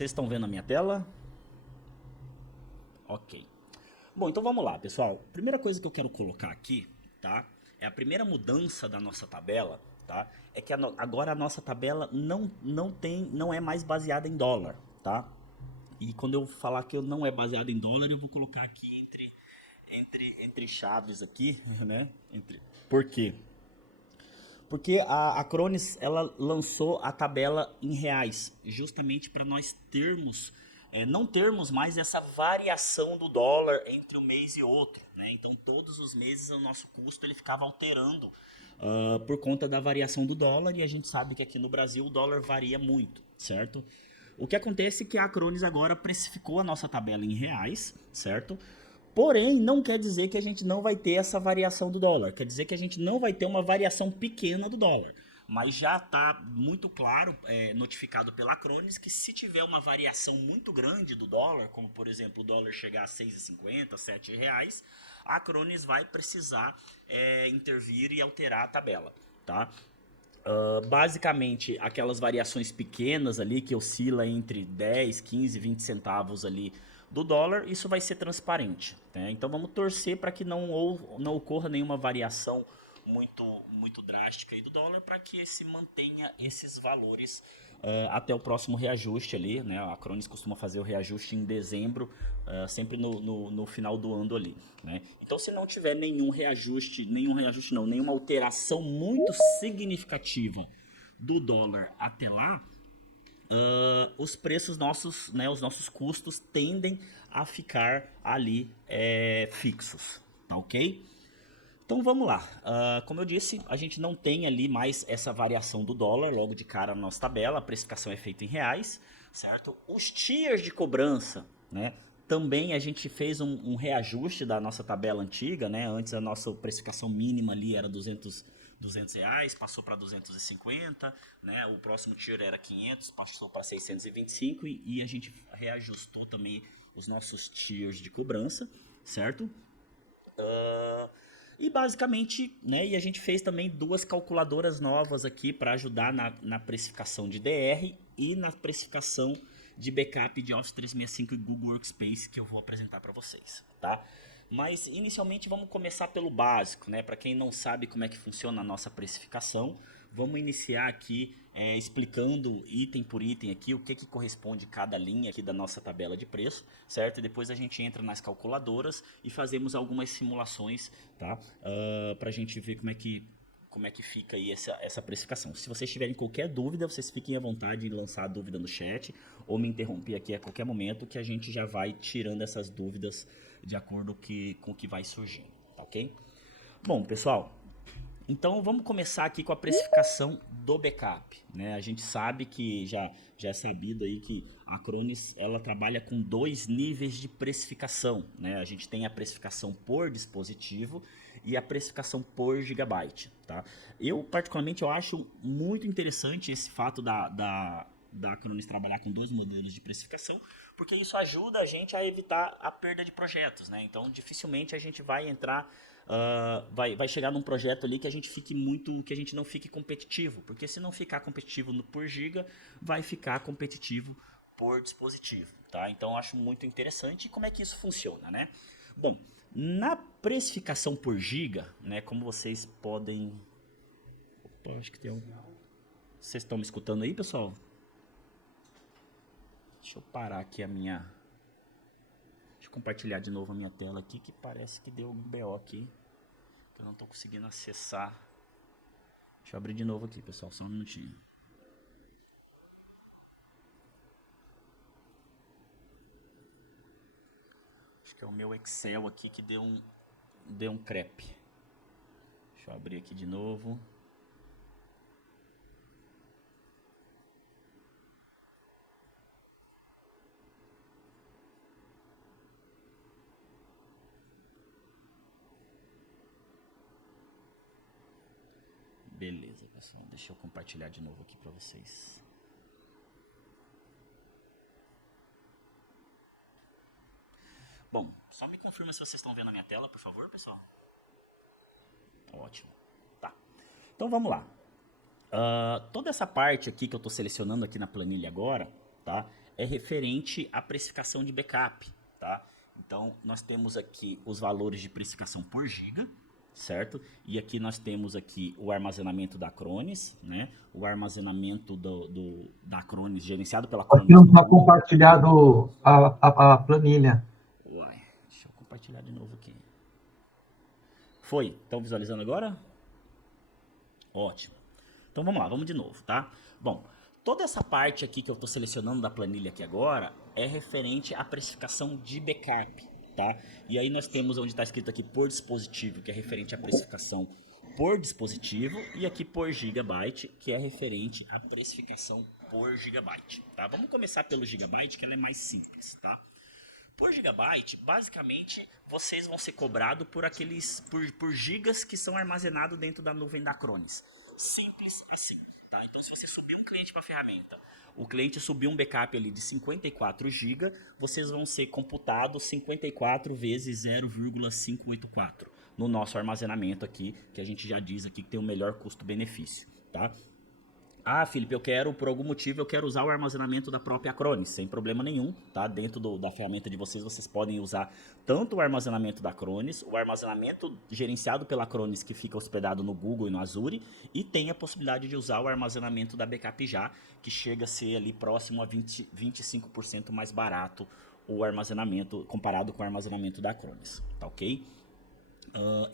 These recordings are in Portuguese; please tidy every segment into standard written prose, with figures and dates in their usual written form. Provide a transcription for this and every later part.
Vocês estão vendo a minha tela? Ok. Bom, então vamos lá, pessoal. Primeira coisa que eu quero colocar aqui, tá? É a primeira mudança da nossa tabela, tá? É que agora a nossa tabela não é mais baseada em dólar, tá? E quando eu falar que eu não é baseada em dólar, eu vou colocar aqui entre chaves aqui, né? Por quê? Porque a Cronis ela lançou a tabela em reais, justamente para nós termos, não termos mais essa variação do dólar entre um mês e outro, né? Então todos os meses o nosso custo ele ficava alterando por conta da variação do dólar e a gente sabe que aqui no Brasil o dólar varia muito, certo? O que acontece é que a Acronis agora precificou a nossa tabela em reais, certo? Porém, não quer dizer que a gente não vai ter essa variação do dólar. Quer dizer que a gente não vai ter uma variação pequena do dólar. Mas já está muito claro, notificado pela Acronis, que se tiver uma variação muito grande do dólar, como por exemplo o dólar chegar a 6,50, R$ 7, a Acronis vai precisar intervir e alterar a tabela. Tá? Basicamente, aquelas variações pequenas ali que oscila entre 10, 15, 20 centavos ali do dólar, isso vai ser transparente. Né? Então vamos torcer para que não ocorra nenhuma variação muito drástica aí do dólar para que se mantenha esses valores até o próximo reajuste ali, né? A Cronis costuma fazer o reajuste em dezembro, sempre no final do ano ali, né? Então se não tiver nenhuma alteração muito significativa do dólar até lá, os preços nossos, né, os nossos custos tendem a ficar ali fixos, tá ok? Então vamos lá. Como eu disse, a gente não tem ali mais essa variação do dólar logo de cara na nossa tabela. A precificação é feita em reais, certo? Os tiers de cobrança, né? Também a gente fez um reajuste da nossa tabela antiga, né? Antes a nossa precificação mínima ali era R$ 200, passou para 250, né? O próximo tier era 500, passou para 625 e a gente reajustou também os nossos tiers de cobrança, certo? E basicamente, né, e a gente fez também duas calculadoras novas aqui para ajudar na precificação de DR e na precificação de backup de Office 365 e Google Workspace que eu vou apresentar para vocês, tá? Mas inicialmente vamos começar pelo básico, né? Para quem não sabe como é que funciona a nossa precificação, vamos iniciar aqui explicando item por item aqui o que corresponde cada linha aqui da nossa tabela de preço, certo? E depois a gente entra nas calculadoras e fazemos algumas simulações, tá? Para a gente ver como é que fica aí essa precificação. Se vocês tiverem qualquer dúvida, vocês fiquem à vontade de lançar a dúvida no chat ou me interromper aqui a qualquer momento que a gente já vai tirando essas dúvidas de acordo com o que vai surgindo, tá ok? Bom, pessoal, então vamos começar aqui com a precificação do backup, né? A gente sabe que já é sabido aí que a Acronis ela trabalha com dois níveis de precificação, né? A gente tem a precificação por dispositivo e a precificação por gigabyte, tá? Eu particularmente eu acho muito interessante esse fato da Acronis trabalhar com dois modelos de precificação, porque isso ajuda a gente a evitar a perda de projetos, né? Então dificilmente a gente vai entrar vai chegar num projeto ali que a gente não fique competitivo, porque se não ficar competitivo no por giga, vai ficar competitivo por dispositivo, tá? Então eu acho muito interessante como é que isso funciona, né? Bom, na precificação por giga, né, como vocês podem, opa, acho que tem um, vocês estão me escutando aí, pessoal? Deixa eu parar aqui deixa eu compartilhar de novo a minha tela aqui que parece que deu algum BO aqui. Eu não estou conseguindo acessar. Deixa eu abrir de novo aqui, pessoal, só um minutinho. Acho que é o meu Excel aqui que deu um crepe. Deixa eu abrir aqui de novo. Beleza, pessoal. Deixa eu compartilhar de novo aqui para vocês. Bom, só me confirma se vocês estão vendo a minha tela, por favor, pessoal. Ótimo. Tá. Então vamos lá. Toda essa parte aqui que eu estou selecionando aqui na planilha agora, tá? é referente à precificação de backup, tá? Então, nós temos aqui os valores de precificação por giga, certo? E aqui nós temos aqui o armazenamento da Acronis, né? O armazenamento da Acronis, gerenciado pela Acronis. Aqui não está compartilhado a planilha. Uai, deixa eu compartilhar de novo aqui. Foi? Estão visualizando agora? Ótimo. Então vamos lá, vamos de novo, tá? Bom, toda essa parte aqui que eu estou selecionando da planilha aqui agora é referente à precificação de backup, tá? E aí nós temos onde está escrito aqui por dispositivo, que é referente à precificação por dispositivo, e aqui por gigabyte, que é referente à precificação por gigabyte, tá? Vamos começar pelo gigabyte, que ela é mais simples, tá? Por gigabyte, basicamente, vocês vão ser cobrados por gigas que são armazenados dentro da nuvem da Acronis. Simples assim, tá? Então, se você subir um cliente para a ferramenta, o cliente subir um backup ali de 54 GB, vocês vão ser computados 54 vezes 0,584 no nosso armazenamento aqui, que a gente já diz aqui que tem o melhor custo-benefício, tá? Ah, Felipe, por algum motivo, eu quero usar o armazenamento da própria Acronis, sem problema nenhum, tá? Dentro da ferramenta de vocês podem usar tanto o armazenamento da Acronis, o armazenamento gerenciado pela Acronis, que fica hospedado no Google e no Azure, e tem a possibilidade de usar o armazenamento da Backup Já, que chega a ser ali próximo a 25% mais barato o armazenamento, comparado com o armazenamento da Acronis, tá ok?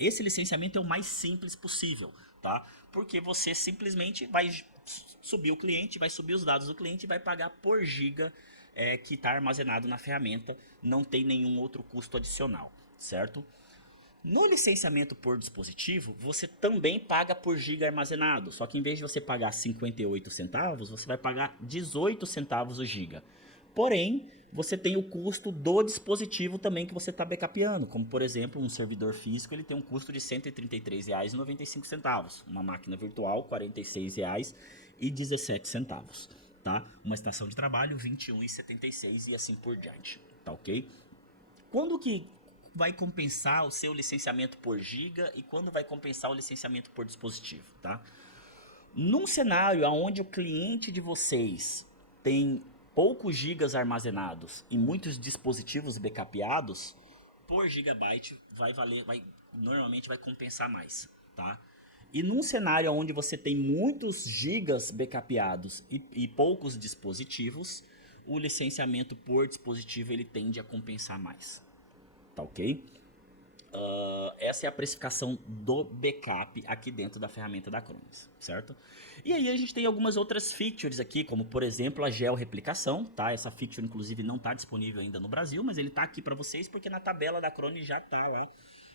Esse licenciamento é o mais simples possível, tá? Porque você simplesmente vai subir o cliente, vai subir os dados do cliente e vai pagar por giga que está armazenado na ferramenta, não tem nenhum outro custo adicional, certo? No licenciamento por dispositivo, você também paga por giga armazenado, só que em vez de você pagar 58 centavos, você vai pagar 18 centavos o giga. Porém, você tem o custo do dispositivo também que você está backupeando, como por exemplo um servidor físico, ele tem um custo de R$ 133,95, uma máquina virtual R$ 46,17, tá? Uma estação de trabalho R$ 21,76 e assim por diante, tá ok? Quando que vai compensar o seu licenciamento por giga e quando vai compensar o licenciamento por dispositivo, tá? Num cenário onde o cliente de vocês tem poucos gigas armazenados e muitos dispositivos backupeados, por gigabyte normalmente vai compensar mais, tá? E num cenário onde você tem muitos gigas backupeados e poucos dispositivos, o licenciamento por dispositivo ele tende a compensar mais, tá ok? Essa é a precificação do backup aqui dentro da ferramenta da Acronis, certo? E aí a gente tem algumas outras features aqui, como por exemplo a georreplicação, tá? Essa feature inclusive não está disponível ainda no Brasil, mas ele está aqui para vocês porque na tabela da Acronis já está lá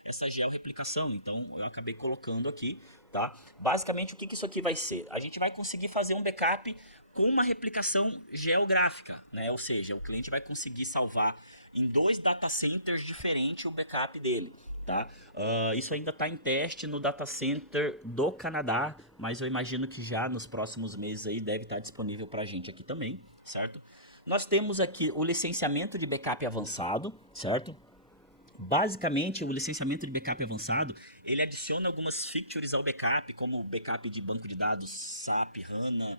essa georreplicação, então eu acabei colocando aqui, tá? Basicamente o que isso aqui vai ser? A gente vai conseguir fazer um backup com uma replicação geográfica, né? Ou seja, o cliente vai conseguir salvar em 2 data centers diferentes o backup dele. Tá? Isso ainda está em teste no data center do Canadá, mas eu imagino que já nos próximos meses aí deve estar disponível para a gente aqui também, certo? Nós temos aqui o licenciamento de backup avançado, certo? Basicamente, o licenciamento de backup avançado, ele adiciona algumas features ao backup, como o backup de banco de dados SAP, HANA,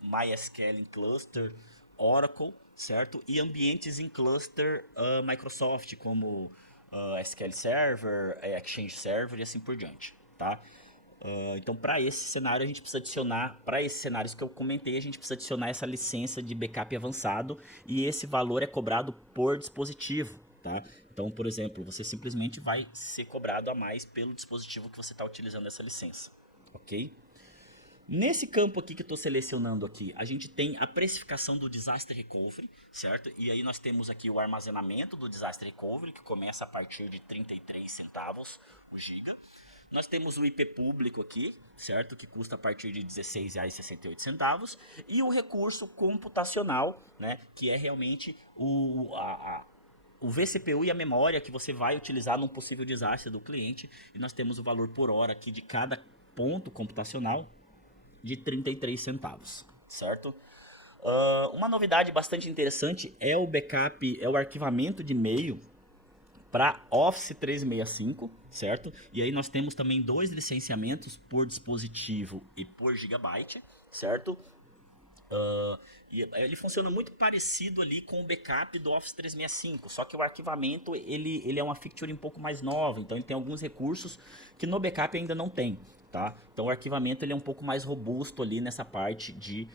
MySQL em cluster, Oracle, certo? E ambientes em cluster Microsoft, como SQL Server, Exchange Server e assim por diante, tá? Então, para esse cenário, a gente precisa adicionar, para esses cenários que eu comentei, a gente precisa adicionar essa licença de backup avançado e esse valor é cobrado por dispositivo, tá? Então, por exemplo, você simplesmente vai ser cobrado a mais pelo dispositivo que você está utilizando essa licença, ok? Nesse campo aqui que eu estou selecionando aqui, a gente tem a precificação do Disaster Recovery, certo? E aí nós temos aqui o armazenamento do Disaster Recovery, que começa a partir de 33 centavos o giga. Nós temos o IP público aqui, certo? Que custa a partir de R$ 16,68. E o recurso computacional, né? Que é realmente o vCPU e a memória que você vai utilizar num possível desastre do cliente. E nós temos o valor por hora aqui de cada ponto computacional de 33 centavos, certo? Uma novidade bastante interessante é o backup, é o arquivamento de e-mail para Office 365, certo? E aí nós temos também 2 licenciamentos por dispositivo e por gigabyte, certo? E ele funciona muito parecido ali com o backup do Office 365, só que o arquivamento ele é uma feature um pouco mais nova, então ele tem alguns recursos que no backup ainda não tem, tá? Então o arquivamento ele é um pouco mais robusto ali nessa parte de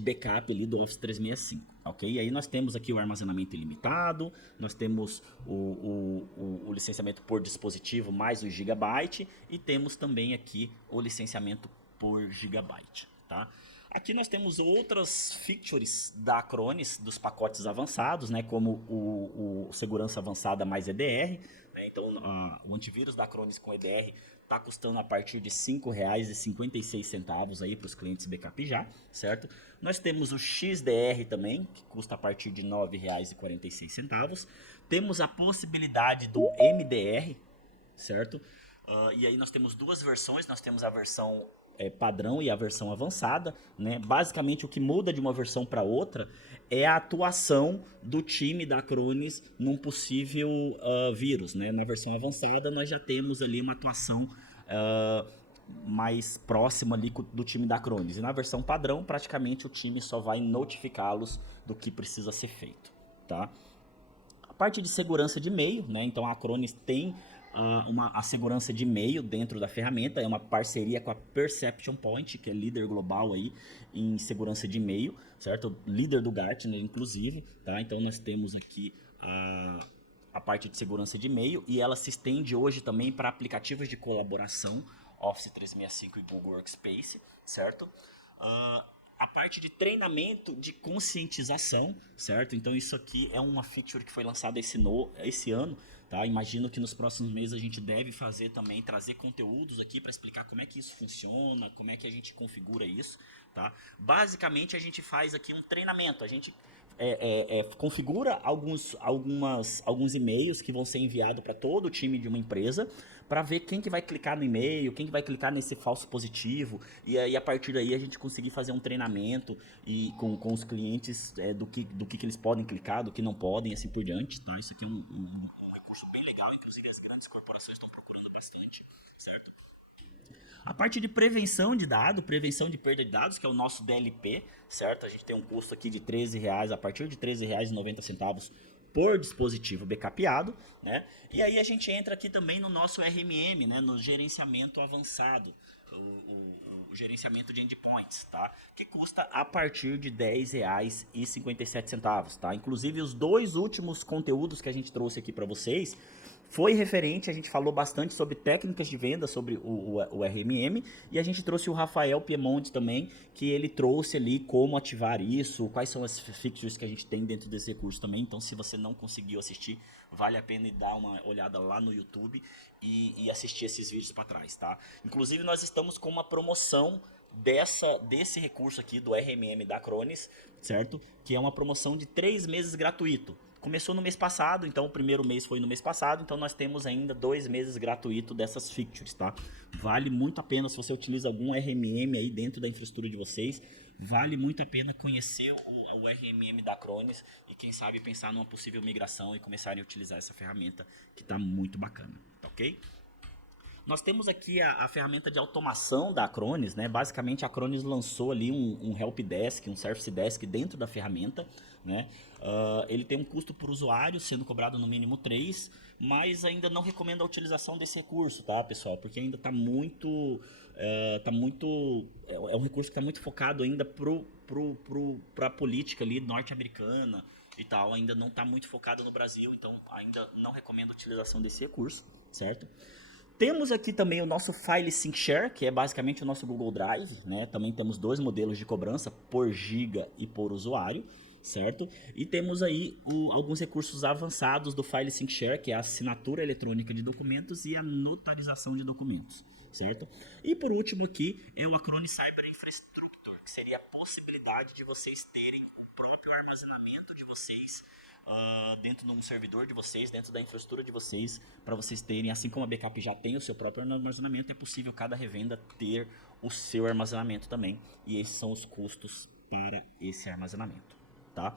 backup ali do Office 365, ok? E aí nós temos aqui o armazenamento ilimitado, nós temos o licenciamento por dispositivo mais o gigabyte e temos também aqui o licenciamento por gigabyte, tá? Aqui nós temos outras features da Acronis, dos pacotes avançados, né, como o segurança avançada mais EDR, né? Então o antivírus da Acronis com EDR está custando a partir de R$ 5,56 aí para os clientes backup já, certo? Nós temos o XDR também, que custa a partir de R$ 9,46. Temos a possibilidade do MDR, certo? E aí nós temos duas versões, nós temos a versão padrão e a versão avançada, né? Basicamente o que muda de uma versão para outra é a atuação do time da Acronis num possível vírus, né? Na versão avançada nós já temos ali uma atuação mais próxima ali do time da Acronis, e na versão padrão praticamente o time só vai notificá-los do que precisa ser feito, tá? A parte de segurança de e-mail, né? Então a Acronis tem a segurança de e-mail dentro da ferramenta, é uma parceria com a Perception Point, que é líder global aí em segurança de e-mail, certo? Líder do Gartner, inclusive, tá? Então nós temos aqui a parte de segurança de e-mail e ela se estende hoje também para aplicativos de colaboração, Office 365 e Google Workspace, certo? A parte de treinamento de conscientização, certo? Então isso aqui é uma feature que foi lançada esse ano, tá? Imagino que nos próximos meses a gente deve fazer também, trazer conteúdos aqui para explicar como é que isso funciona, como é que a gente configura isso, tá? Basicamente a gente faz aqui um treinamento, a gente configura alguns e-mails que vão ser enviados para todo o time de uma empresa, para ver quem que vai clicar no e-mail, quem que vai clicar nesse falso positivo, e aí a partir daí a gente conseguir fazer um treinamento e com os clientes do que eles podem clicar, do que não podem, e assim por diante, tá? Isso aqui é um recurso bem legal, inclusive as grandes corporações estão procurando bastante, certo? A parte de prevenção de dados, prevenção de perda de dados, que é o nosso DLP, certo? A gente tem um custo aqui de R$13, a partir de R$13,90 por dispositivo backupeado, né? E aí a gente entra aqui também no nosso RMM, né? No gerenciamento avançado, o gerenciamento de endpoints, tá? Que custa a partir de R$10,57, tá? Inclusive os dois últimos conteúdos que a gente trouxe aqui para vocês foi referente, a gente falou bastante sobre técnicas de venda, sobre o RMM, e a gente trouxe o Rafael Piemonte também, que ele trouxe ali como ativar isso, quais são as features que a gente tem dentro desse recurso também. Então se você não conseguiu assistir, vale a pena ir dar uma olhada lá no YouTube e assistir esses vídeos para trás, tá? Inclusive nós estamos com uma promoção desse recurso aqui do RMM da Acronis, certo? Que é uma promoção de 3 meses gratuito. Começou no mês passado, então o primeiro mês foi no mês passado, então nós temos ainda 2 meses gratuito dessas features, tá? Vale muito a pena se você utiliza algum RMM aí dentro da infraestrutura de vocês, vale muito a pena conhecer o RMM da Acronis e quem sabe pensar numa possível migração e começarem a utilizar essa ferramenta que tá muito bacana, tá ok? Nós temos aqui a ferramenta de automação da Acronis, né? Basicamente a Acronis lançou ali um Help Desk, um Service Desk dentro da ferramenta, né? Ele tem um custo por usuário, sendo cobrado no mínimo 3, mas ainda não recomendo a utilização desse recurso, tá, pessoal? Porque ainda está muito... é um recurso que está muito focado ainda para a política ali norte-americana e tal, ainda não está muito focado no Brasil, então ainda não recomendo a utilização desse recurso, certo? Temos aqui também o nosso File Sync Share, que é basicamente o nosso Google Drive, né? Também temos 2 modelos de cobrança, por giga e por usuário, certo? E temos aí alguns recursos avançados do File Sync Share, que é a assinatura eletrônica de documentos e a notarização de documentos, certo? E por último aqui é o Acronis Cyber Infrastructure, que seria a possibilidade de vocês terem o próprio armazenamento de vocês dentro de um servidor de vocês, dentro da infraestrutura de vocês, para vocês terem, assim como a Backup já tem o seu próprio armazenamento, é possível cada revenda ter o seu armazenamento também, e esses são os custos para esse armazenamento, tá?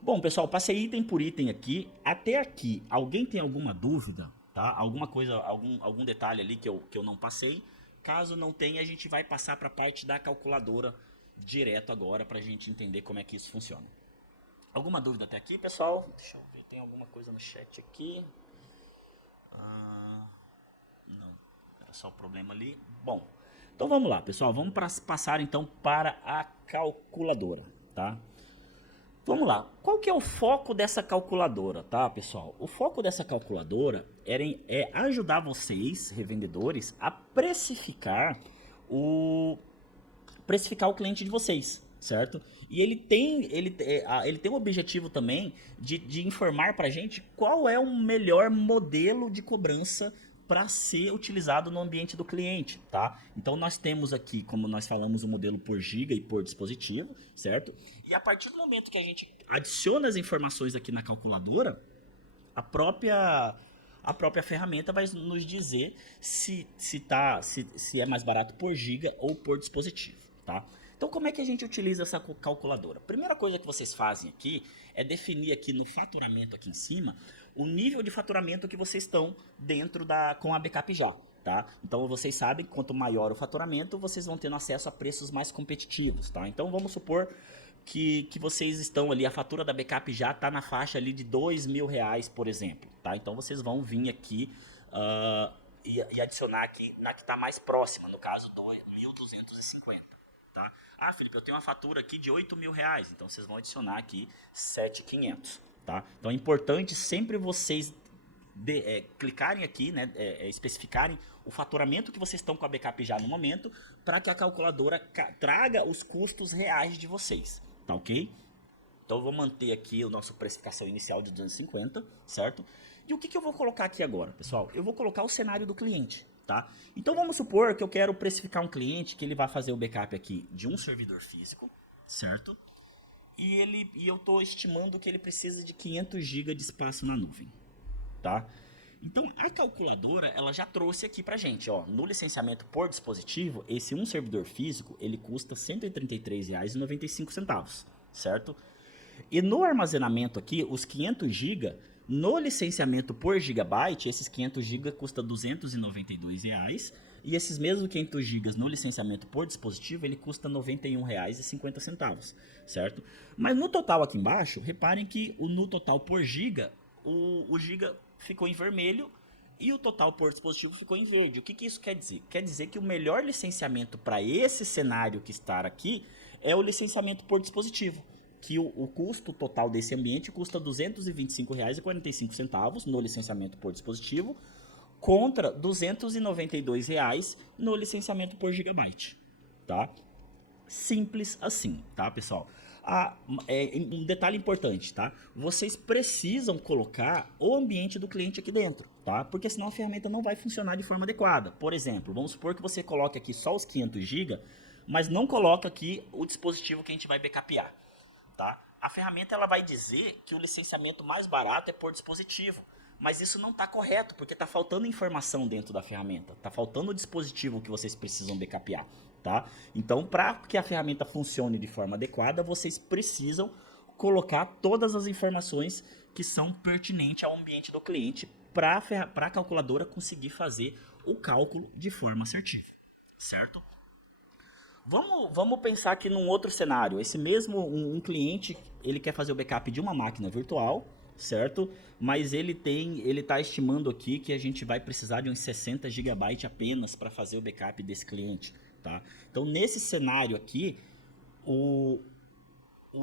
Bom, pessoal, passei item por item aqui. Até aqui, alguém tem alguma dúvida, tá? Alguma coisa, algum detalhe ali que eu não passei? Caso não tenha, a gente vai passar para a parte da calculadora direto agora para a gente entender como é que isso funciona. Alguma dúvida até aqui, pessoal? Deixa eu ver, tem alguma coisa no chat aqui. Não, era só o problema ali. Bom, então vamos lá, pessoal. Vamos passar então para a calculadora, tá? Vamos lá. Qual que é o foco dessa calculadora, tá, pessoal? O foco dessa calculadora é ajudar vocês, revendedores, a precificar o cliente de vocês, certo? E ele tem o objetivo também de informar para a gente qual é o melhor modelo de cobrança para ser utilizado no ambiente do cliente, tá? Então nós temos aqui, como nós falamos, o modelo por giga e por dispositivo, certo? E a partir do momento que a gente adiciona as informações aqui na calculadora, a própria ferramenta vai nos dizer se é mais barato por giga ou por dispositivo, tá? Então como é que a gente utiliza essa calculadora? Primeira coisa que vocês fazem aqui é definir aqui no faturamento aqui em cima o nível de faturamento que vocês estão dentro com a Backup Já, tá? Então vocês sabem que quanto maior o faturamento, vocês vão tendo acesso a preços mais competitivos, tá? Então vamos supor que vocês estão ali, a fatura da Backup Já está na faixa ali de R$2.000, por exemplo, tá? Então vocês vão vir aqui e adicionar aqui na que está mais próxima, no caso R$1.250, tá? Ah, Felipe, eu tenho uma fatura aqui de R$8.000, então vocês vão adicionar aqui R$7.500, tá? Então é importante sempre vocês clicarem aqui, né, especificarem o faturamento que vocês estão com a Backup Já no momento, para que a calculadora traga os custos reais de vocês, tá ok? Então eu vou manter aqui a nossa precificação inicial de 250, certo? E o que eu vou colocar aqui agora, pessoal? Eu vou colocar o cenário do cliente, tá? Então vamos supor que eu quero precificar um cliente que ele vai fazer o backup aqui de um servidor físico, certo? E eu estou estimando que ele precisa de 500 GB de espaço na nuvem, tá? Então a calculadora ela já trouxe aqui pra gente, ó, no licenciamento por dispositivo, esse um servidor físico ele custa R$ 133,95, certo? E no armazenamento aqui, os 500 GB, no licenciamento por gigabyte, esses 500 GB custa R$ 292,00, e esses mesmos 500 GB no licenciamento por dispositivo, ele custa R$ 91,50, certo? Mas no total aqui embaixo, reparem que no total por giga, o giga ficou em vermelho e o total por dispositivo ficou em verde. O que isso quer dizer? Quer dizer que o melhor licenciamento para esse cenário que está aqui é o licenciamento por dispositivo, que o custo total desse ambiente custa R$ 225,45 no licenciamento por dispositivo, contra R$ 292,00 no licenciamento por gigabyte, tá? Simples assim, tá, pessoal? Um detalhe importante, tá? Vocês precisam colocar o ambiente do cliente aqui dentro, tá? Porque senão a ferramenta não vai funcionar de forma adequada. Por exemplo, vamos supor que você coloque aqui só os 500 GB, mas não coloca aqui o dispositivo que a gente vai backupear, tá? A ferramenta ela vai dizer que o licenciamento mais barato é por dispositivo, mas isso não está correto, porque está faltando informação dentro da ferramenta, está faltando o dispositivo que vocês precisam backupear, tá? Então, para que a ferramenta funcione de forma adequada, vocês precisam colocar todas as informações que são pertinentes ao ambiente do cliente para a calculadora conseguir fazer o cálculo de forma assertiva, certo? Vamos pensar aqui num outro cenário. Esse mesmo um cliente, ele quer fazer o backup de uma máquina virtual, certo? Mas ele está estimando aqui que a gente vai precisar de uns 60 GB apenas para fazer o backup desse cliente, tá? Então nesse cenário aqui, o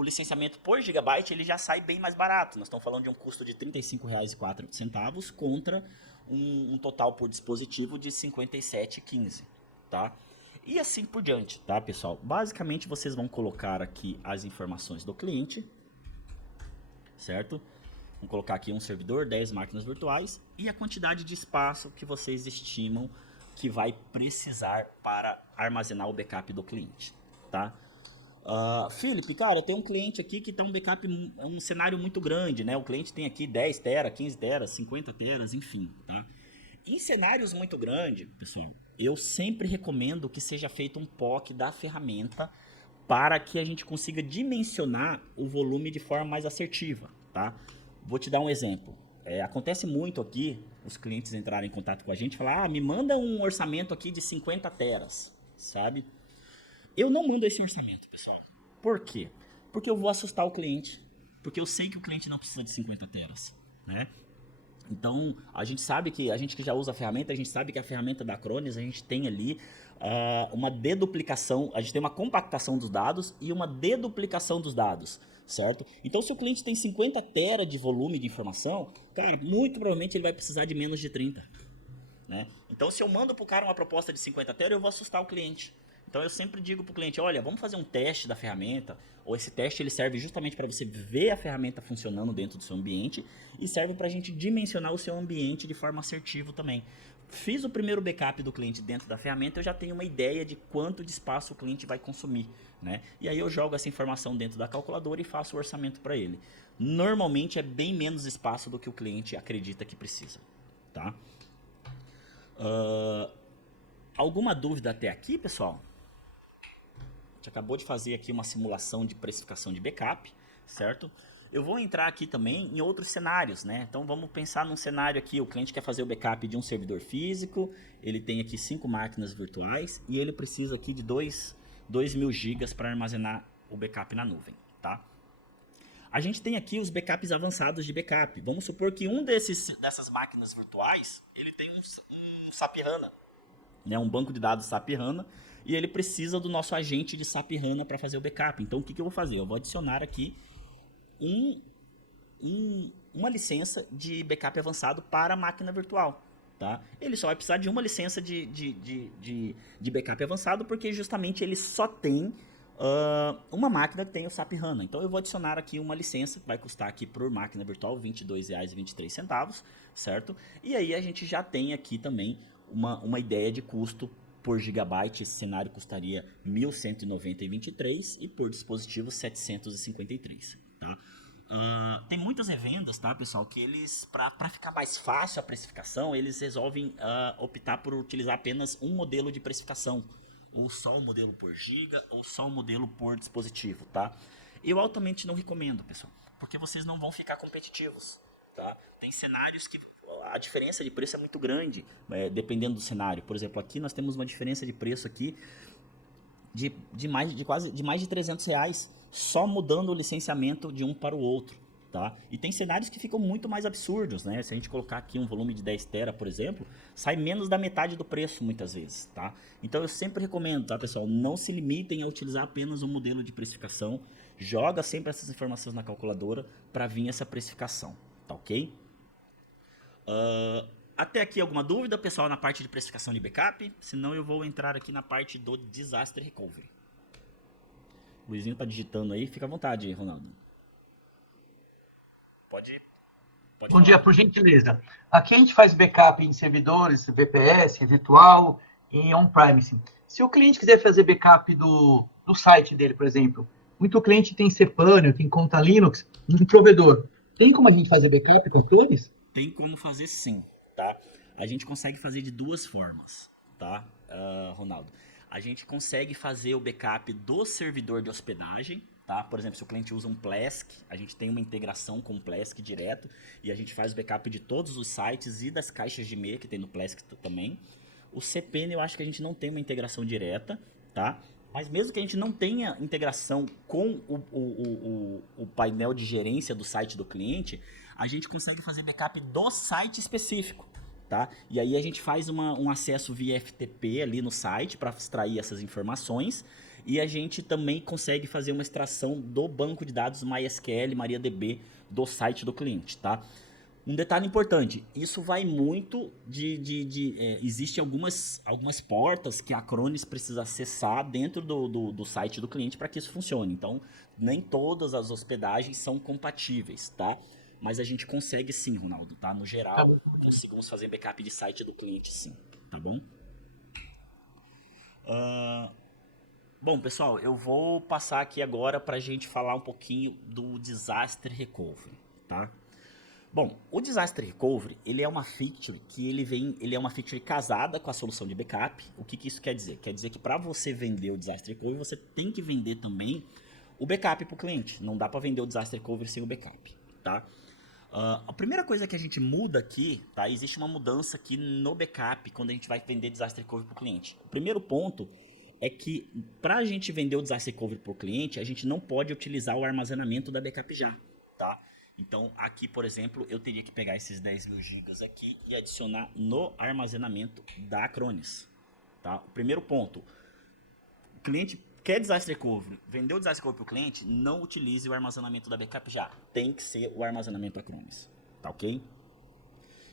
licenciamento por gigabyte ele já sai bem mais barato. Nós estamos falando de um custo de R$ 35,04 contra um total por dispositivo de R$ 57,15, tá? E assim por diante, tá, pessoal? Basicamente vocês vão colocar aqui as informações do cliente, certo? Vamos colocar aqui um servidor, 10 máquinas virtuais e a quantidade de espaço que vocês estimam que vai precisar para armazenar o backup do cliente, tá? Felipe, cara, tem um cliente aqui que tá um backup, um cenário muito grande, né? O cliente tem aqui 10 teras, 15 teras, 50 teras, enfim, tá? Em cenários muito grandes, pessoal, eu sempre recomendo que seja feito um POC da ferramenta para que a gente consiga dimensionar o volume de forma mais assertiva, tá? Vou te dar um exemplo. Acontece muito aqui, os clientes entrarem em contato com a gente e falar, me manda um orçamento aqui de 50 teras, sabe? Eu não mando esse orçamento, pessoal. Por quê? Porque eu vou assustar o cliente. Porque eu sei que o cliente não precisa de 50 teras, né? Então, a gente sabe que, a gente que já usa a ferramenta, a gente sabe que a ferramenta da Acronis, a gente tem ali uma deduplicação, a gente tem uma compactação dos dados e uma deduplicação dos dados, certo? Então, se o cliente tem 50 tera de volume de informação, cara, muito provavelmente ele vai precisar de menos de 30, né? Então, se eu mando para o cara uma proposta de 50 tera, eu vou assustar o cliente. Então eu sempre digo para o cliente, olha, vamos fazer um teste da ferramenta, ou esse teste ele serve justamente para você ver a ferramenta funcionando dentro do seu ambiente e serve para a gente dimensionar o seu ambiente de forma assertiva também. Fiz o primeiro backup do cliente dentro da ferramenta, eu já tenho uma ideia de quanto de espaço o cliente vai consumir, né? E aí eu jogo essa informação dentro da calculadora e faço o orçamento para ele. Normalmente é bem menos espaço do que o cliente acredita que precisa, tá? Alguma dúvida até aqui, pessoal? A gente acabou de fazer aqui uma simulação de precificação de backup, certo? Eu vou entrar aqui também em outros cenários, né? Então vamos pensar num cenário aqui, o cliente quer fazer o backup de um servidor físico, ele tem aqui 5 máquinas virtuais e ele precisa aqui de 2.000 gigas para armazenar o backup na nuvem, tá? A gente tem aqui os backups avançados de backup. Vamos supor que dessas máquinas virtuais, ele tem um SAP HANA, né? Um banco de dados SAP HANA, e ele precisa do nosso agente de SAP HANA para fazer o backup. Então, o que eu vou fazer? Eu vou adicionar aqui uma licença de backup avançado para a máquina virtual. Tá? Ele só vai precisar de uma licença de backup avançado, porque justamente ele só tem uma máquina que tem o SAP HANA. Então, eu vou adicionar aqui uma licença, que vai custar aqui por máquina virtual R$ 22,23, certo? E aí, a gente já tem aqui também uma ideia de custo. Por gigabyte, esse cenário custaria 1.190,23 e por dispositivo 753, tá? Tem muitas revendas, tá, pessoal, que eles, para ficar mais fácil a precificação, eles resolvem optar por utilizar apenas um modelo de precificação, ou só um modelo por giga, ou só um modelo por dispositivo, tá? Eu altamente não recomendo, pessoal, porque vocês não vão ficar competitivos, tá? Tem cenários que a diferença de preço é muito grande, dependendo do cenário. Por exemplo, aqui nós temos uma diferença de preço aqui de mais de R$ 300, só mudando o licenciamento de um para o outro, tá? E tem cenários que ficam muito mais absurdos, né? Se a gente colocar aqui um volume de 10 tera, por exemplo, sai menos da metade do preço muitas vezes, tá? Então eu sempre recomendo, tá, pessoal? Não se limitem a utilizar apenas um modelo de precificação, joga sempre essas informações na calculadora para vir essa precificação, tá ok? Até aqui alguma dúvida, pessoal, na parte de precificação de backup? Senão eu vou entrar aqui na parte do Disaster Recovery. O Luizinho tá digitando aí, fica à vontade, Ronaldo. Pode Bom dia, falar. por gentileza. Aqui a gente faz backup em servidores, VPS, virtual e on-premise. Se o cliente quiser fazer backup do site dele, por exemplo, muito cliente tem cPanel, tem conta Linux, um provedor. Tem como a gente fazer backup com eles? Tem como fazer sim, tá? A gente consegue fazer de duas formas, tá, Ronaldo? A gente consegue fazer o backup do servidor de hospedagem, tá? Por exemplo, se o cliente usa um Plesk, a gente tem uma integração com o Plesk direto e a gente faz o backup de todos os sites e das caixas de e-mail que tem no Plesk também. O cPanel eu acho que a gente não tem uma integração direta, tá? Mas mesmo que a gente não tenha integração com o painel de gerência do site do cliente, a gente consegue fazer backup do site específico, tá? E aí a gente faz um acesso via FTP ali no site para extrair essas informações e a gente também consegue fazer uma extração do banco de dados MySQL, MariaDB do site do cliente, tá? Um detalhe importante, isso vai muito existe algumas portas que a Acronis precisa acessar dentro do site do cliente para que isso funcione. Então, nem todas as hospedagens são compatíveis, tá? Mas a gente consegue sim, Ronaldo, tá? No geral, conseguimos fazer backup de site do cliente sim, tá bom? Bom, pessoal, eu vou passar aqui agora para a gente falar um pouquinho do Disaster Recovery, tá? Bom, o Disaster Recovery, ele é uma feature que ele é uma feature casada com a solução de backup. O que isso quer dizer? Quer dizer que para você vender o Disaster Recovery, você tem que vender também o backup para o cliente. Não dá para vender o Disaster Recovery sem o backup, tá? A primeira coisa que a gente muda aqui, tá? Existe uma mudança aqui no backup quando a gente vai vender Disaster Recovery para o cliente. O primeiro ponto é que para a gente vender o Disaster Recovery para o cliente, a gente não pode utilizar o armazenamento da backup já, tá? Então aqui, por exemplo, eu teria que pegar esses 10.000 gigas aqui e adicionar no armazenamento da Acronis, tá? O primeiro ponto, o cliente quer Disaster Recovery, vendeu o Disaster Recovery para o cliente, não utilize o armazenamento da backup já. Tem que ser o armazenamento Acronis, tá ok?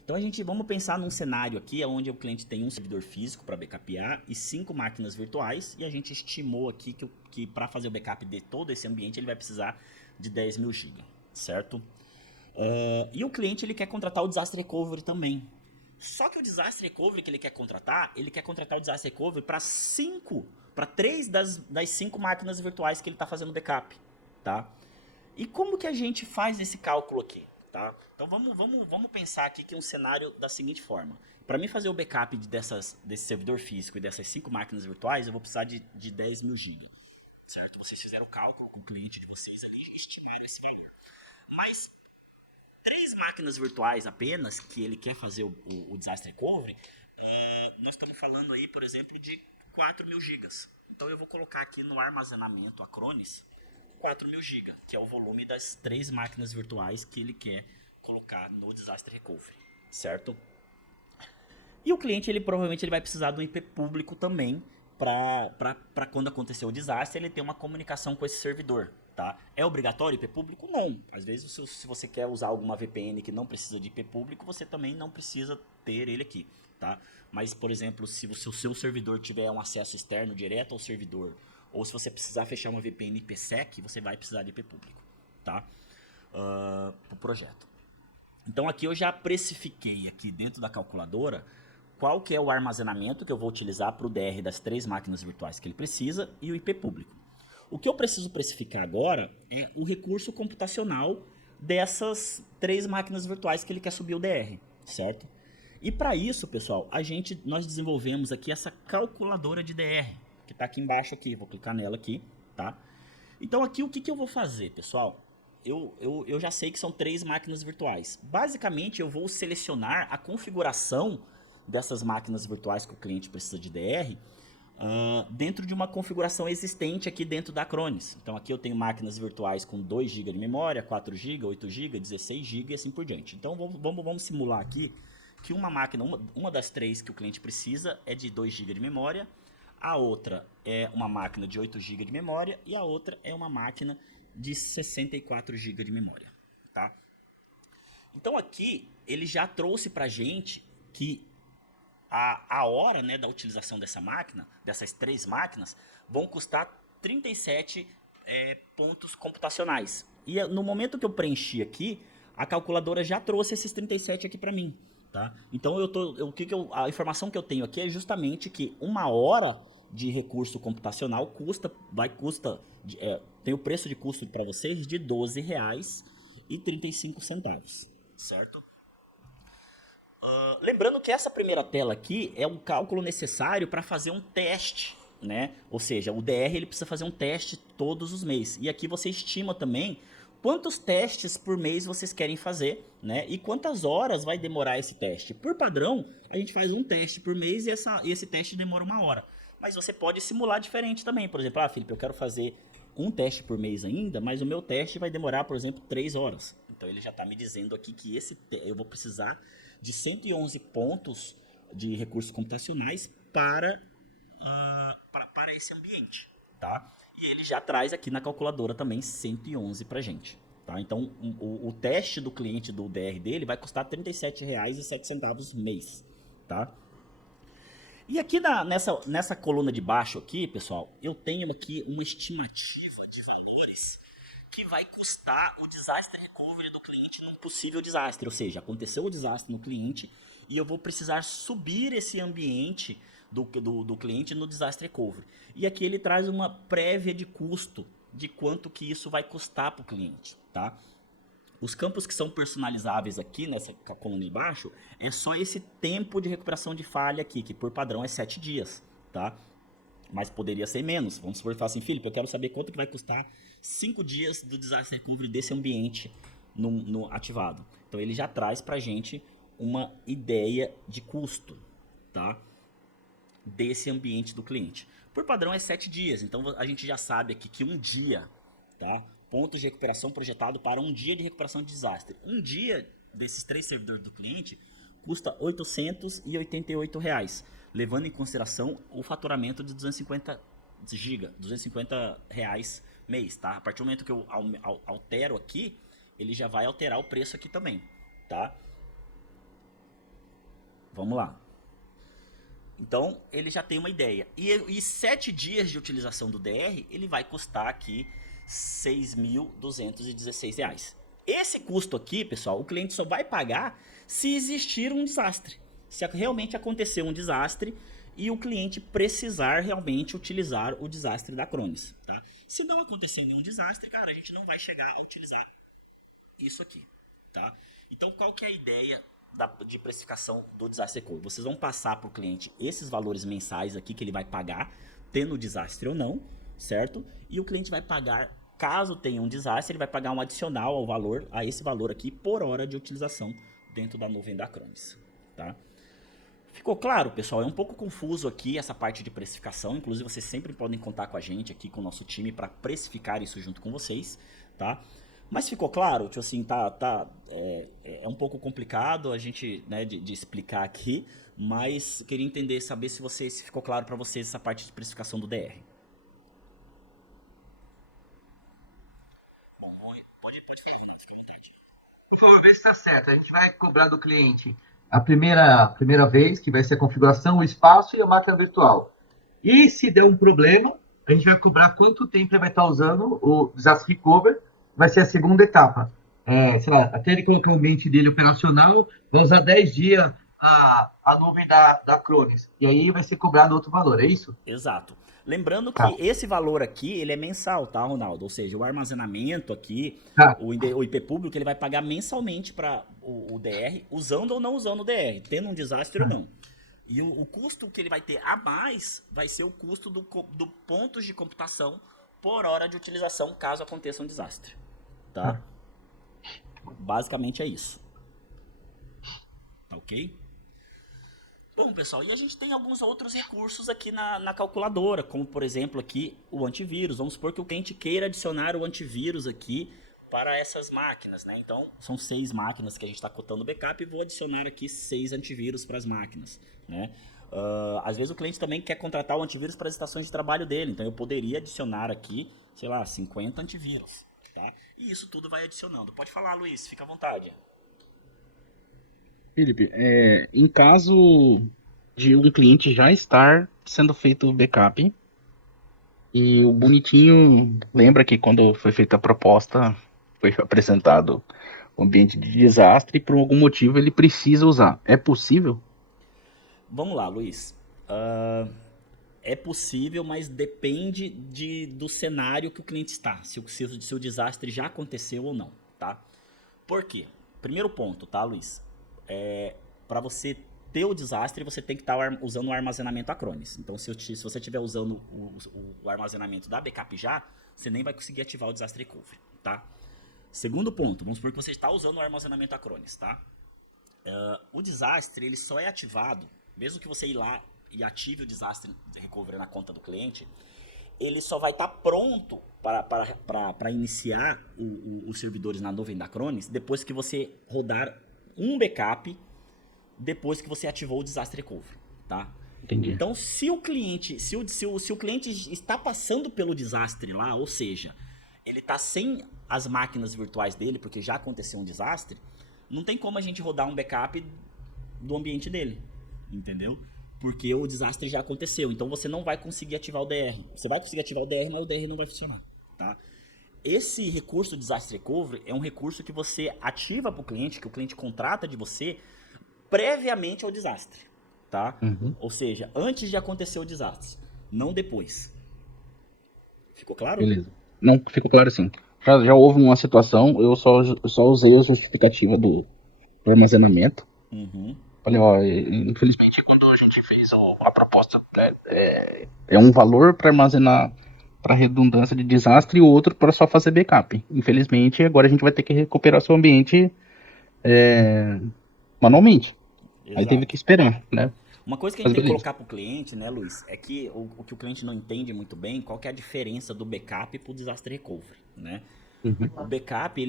Então vamos pensar num cenário aqui onde o cliente tem um servidor físico para backupear e 5 máquinas virtuais, e a gente estimou aqui que para fazer o backup de todo esse ambiente ele vai precisar de 10.000 GB, certo? E o cliente ele quer contratar o Disaster Recovery também. Só que o Disaster Recovery que ele quer contratar o Disaster Recovery para 3 das 5 máquinas virtuais que ele está fazendo backup, tá? E como que a gente faz esse cálculo aqui, tá? Então vamos pensar aqui que um cenário da seguinte forma. Para mim fazer o backup desse servidor físico e dessas 5 máquinas virtuais, eu vou precisar de 10.000 GB, certo? Vocês fizeram o cálculo com o cliente de vocês ali e estimaram esse valor. Mas 3 máquinas virtuais apenas, que ele quer fazer o Disaster Recovery, nós estamos falando aí, por exemplo, de 4.000 GB. Então eu vou colocar aqui no armazenamento Acronis 4.000 GB, que é o volume das 3 máquinas virtuais que ele quer colocar no Disaster Recovery, certo? E o cliente, provavelmente ele vai precisar de um IP público também, para quando acontecer o desastre, ele ter uma comunicação com esse servidor, tá? É obrigatório IP público? Não. Às vezes, se você quer usar alguma VPN que não precisa de IP público, você também não precisa ter ele aqui, tá? Mas, por exemplo, se o seu servidor tiver um acesso externo direto ao servidor, ou se você precisar fechar uma VPN IPsec, você vai precisar de IP público, tá? Para o projeto. Então aqui eu já precifiquei aqui dentro da calculadora qual que é o armazenamento que eu vou utilizar para o DR das 3 máquinas virtuais que ele precisa e o IP público. O que eu preciso precificar agora é o recurso computacional dessas 3 máquinas virtuais que ele quer subir o DR, certo? E para isso, pessoal, nós desenvolvemos aqui essa calculadora de DR, que está aqui embaixo aqui, vou clicar nela aqui, tá? Então aqui o que eu vou fazer, pessoal? Eu já sei que são 3 máquinas virtuais. Basicamente eu vou selecionar a configuração dessas máquinas virtuais que o cliente precisa de DR dentro de uma configuração existente aqui dentro da Acronis. Então aqui eu tenho máquinas virtuais com 2 GB de memória, 4 GB, 8 GB, 16 GB e assim por diante. Então vamos simular aqui que uma máquina, uma das 3 que o cliente precisa é de 2 GB de memória, a outra é uma máquina de 8 GB de memória e a outra é uma máquina de 64 GB de memória, tá? Então aqui ele já trouxe pra gente que a hora, né, da utilização dessa máquina, dessas 3 máquinas, vão custar 37 pontos computacionais. E no momento que eu preenchi aqui, a calculadora já trouxe esses 37 aqui para mim, tá? Então a informação que eu tenho aqui é justamente que 1 hora de recurso computacional tem o preço de custo para vocês de R$ 12,35, certo? Lembrando que essa primeira tela aqui é um cálculo necessário para fazer um teste, né? Ou seja, o DR ele precisa fazer um teste todos os meses. E aqui você estima também quantos testes por mês vocês querem fazer, né? E quantas horas vai demorar esse teste. Por padrão, a gente faz um teste por mês e esse teste demora 1 hora. Mas você pode simular diferente também. Por exemplo, Felipe, eu quero fazer um teste por mês ainda, mas o meu teste vai demorar, por exemplo, 3 horas. Então ele já está me dizendo aqui que eu vou precisar de 111 pontos de recursos computacionais para esse ambiente, tá? E ele já traz aqui na calculadora também 111 para gente, tá? Então o teste do cliente do DR dele vai custar R$ 37,07 mês, tá? E aqui nessa coluna de baixo aqui, pessoal, eu tenho aqui uma estimativa de valores que vai custar o Disaster Recovery do cliente num possível desastre. Ou seja, aconteceu o desastre no cliente e eu vou precisar subir esse ambiente do cliente no Disaster Recovery. E aqui ele traz uma prévia de custo de quanto que isso vai custar para o cliente, tá? Os campos que são personalizáveis aqui nessa coluna embaixo é só esse tempo de recuperação de falha aqui, que por padrão é 7 dias, tá? Mas poderia ser menos. Vamos supor que fala assim, Felipe, eu quero saber quanto que vai custar 5 dias do Disaster Recovery desse ambiente no ativado. Então ele já traz para a gente uma ideia de custo, tá? Desse ambiente do cliente. Por padrão é 7 dias, então a gente já sabe aqui que um dia, tá? Pontos de recuperação projetado para um dia de recuperação de desastre. Um dia desses 3 servidores do cliente custa R$ 888, levando em consideração o faturamento de 250 GB, R$ 250 mês, tá? A partir do momento que eu altero aqui, ele já vai alterar o preço aqui também, tá? Vamos lá. Então, ele já tem uma ideia. E 7 dias de utilização do DR, ele vai custar aqui R$ 6.216. Esse custo aqui, pessoal, o cliente só vai pagar se existir um desastre. Se realmente acontecer um desastre e o cliente precisar realmente utilizar o desastre da Acronis, tá? Se não acontecer nenhum desastre, cara, a gente não vai chegar a utilizar isso aqui, tá? Então, qual que é a ideia de precificação do desastre cover? Vocês vão passar para o cliente esses valores mensais aqui que ele vai pagar, tendo desastre ou não, certo? E o cliente vai pagar, caso tenha um desastre, ele vai pagar um adicional ao valor, a esse valor aqui, por hora de utilização dentro da nuvem da Acronis, tá? Ficou claro, pessoal? É um pouco confuso aqui essa parte de precificação, inclusive vocês sempre podem contar com a gente aqui, com o nosso time, para precificar isso junto com vocês, tá? Mas ficou claro? Tipo assim, é um pouco complicado a gente, né, de explicar aqui, mas queria entender, saber se ficou claro para vocês essa parte de precificação do DR. Pode falar, fica à vontade. Por favor, vê se está certo. A gente vai cobrar do cliente a primeira vez, que vai ser a configuração, o espaço e a máquina virtual. E se der um problema, a gente vai cobrar quanto tempo ele vai estar usando o Disaster Recover, vai ser a segunda etapa. Sei lá, até ele colocar o ambiente dele operacional, vai usar 10 dias a nuvem da Acronis. E aí vai ser cobrado outro valor, é isso? Exato. Lembrando que Tá. esse valor aqui, ele é mensal, tá, Ronaldo? Ou seja, o armazenamento aqui, Tá. o IP público, ele vai pagar mensalmente para o DR, usando ou não usando o DR, tendo um desastre ou não. E o custo que ele vai ter a mais vai ser o custo do pontos de computação por hora de utilização, caso aconteça um desastre, tá? Basicamente é isso. Tá ok? Bom, pessoal, e a gente tem alguns outros recursos aqui na calculadora, como por exemplo aqui o antivírus. Vamos supor que o cliente queira adicionar o antivírus aqui para essas máquinas, né? Então, são 6 máquinas que a gente está cotando backup e vou adicionar aqui 6 antivírus para as máquinas, né? Às vezes o cliente também quer contratar o antivírus para as estações de trabalho dele, então eu poderia adicionar aqui, sei lá, 50 antivírus, tá? E isso tudo vai adicionando. Pode falar, Luiz, fica à vontade. Felipe, em caso de um cliente já estar sendo feito o backup, e o bonitinho lembra que quando foi feita a proposta, foi apresentado o ambiente de desastre e por algum motivo ele precisa usar. É possível? Vamos lá, Luiz. É possível, mas depende do cenário que o cliente está, se o desastre já aconteceu ou não, tá? Por quê? Primeiro ponto, tá, Luiz? Para você ter o desastre, você tem que estar usando o armazenamento Acronis. Então, se você estiver usando o armazenamento da backup já, você nem vai conseguir ativar o desastre recovery, tá? Segundo ponto, vamos supor que você está usando o armazenamento Acronis, tá? O desastre, ele só é ativado, mesmo que você ir lá e ative o desastre recovery na conta do cliente, ele só vai estar pronto para iniciar os servidores na nuvem da Acronis depois que você rodar um backup depois que você ativou o desastre recovery, tá? Entendi. Então, se o cliente está passando pelo desastre lá, ou seja, ele está sem as máquinas virtuais dele, porque já aconteceu um desastre, não tem como a gente rodar um backup do ambiente dele, entendeu? Porque o desastre já aconteceu, então você não vai conseguir ativar o DR. Você vai conseguir ativar o DR, mas o DR não vai funcionar, tá? Esse recurso Disaster Recovery é um recurso que você ativa para o cliente, que o cliente contrata de você previamente ao desastre, tá? Uhum. Ou seja, antes de acontecer o desastre, não depois. Ficou claro? Beleza. Não, ficou claro sim. Já houve uma situação, eu só usei a justificativa do armazenamento. Uhum. Falei, ó, infelizmente quando a gente fez a proposta, é um valor para armazenar para redundância de desastre e o outro para só fazer backup. Infelizmente, agora a gente vai ter que recuperar seu ambiente manualmente. Aí teve que esperar, né? Uma coisa que a Mas gente tem que beleza. colocar pro cliente, né, Luiz, é que o que o cliente não entende muito bem, qual que é a diferença do backup pro disaster recovery, né? Uhum. O backup,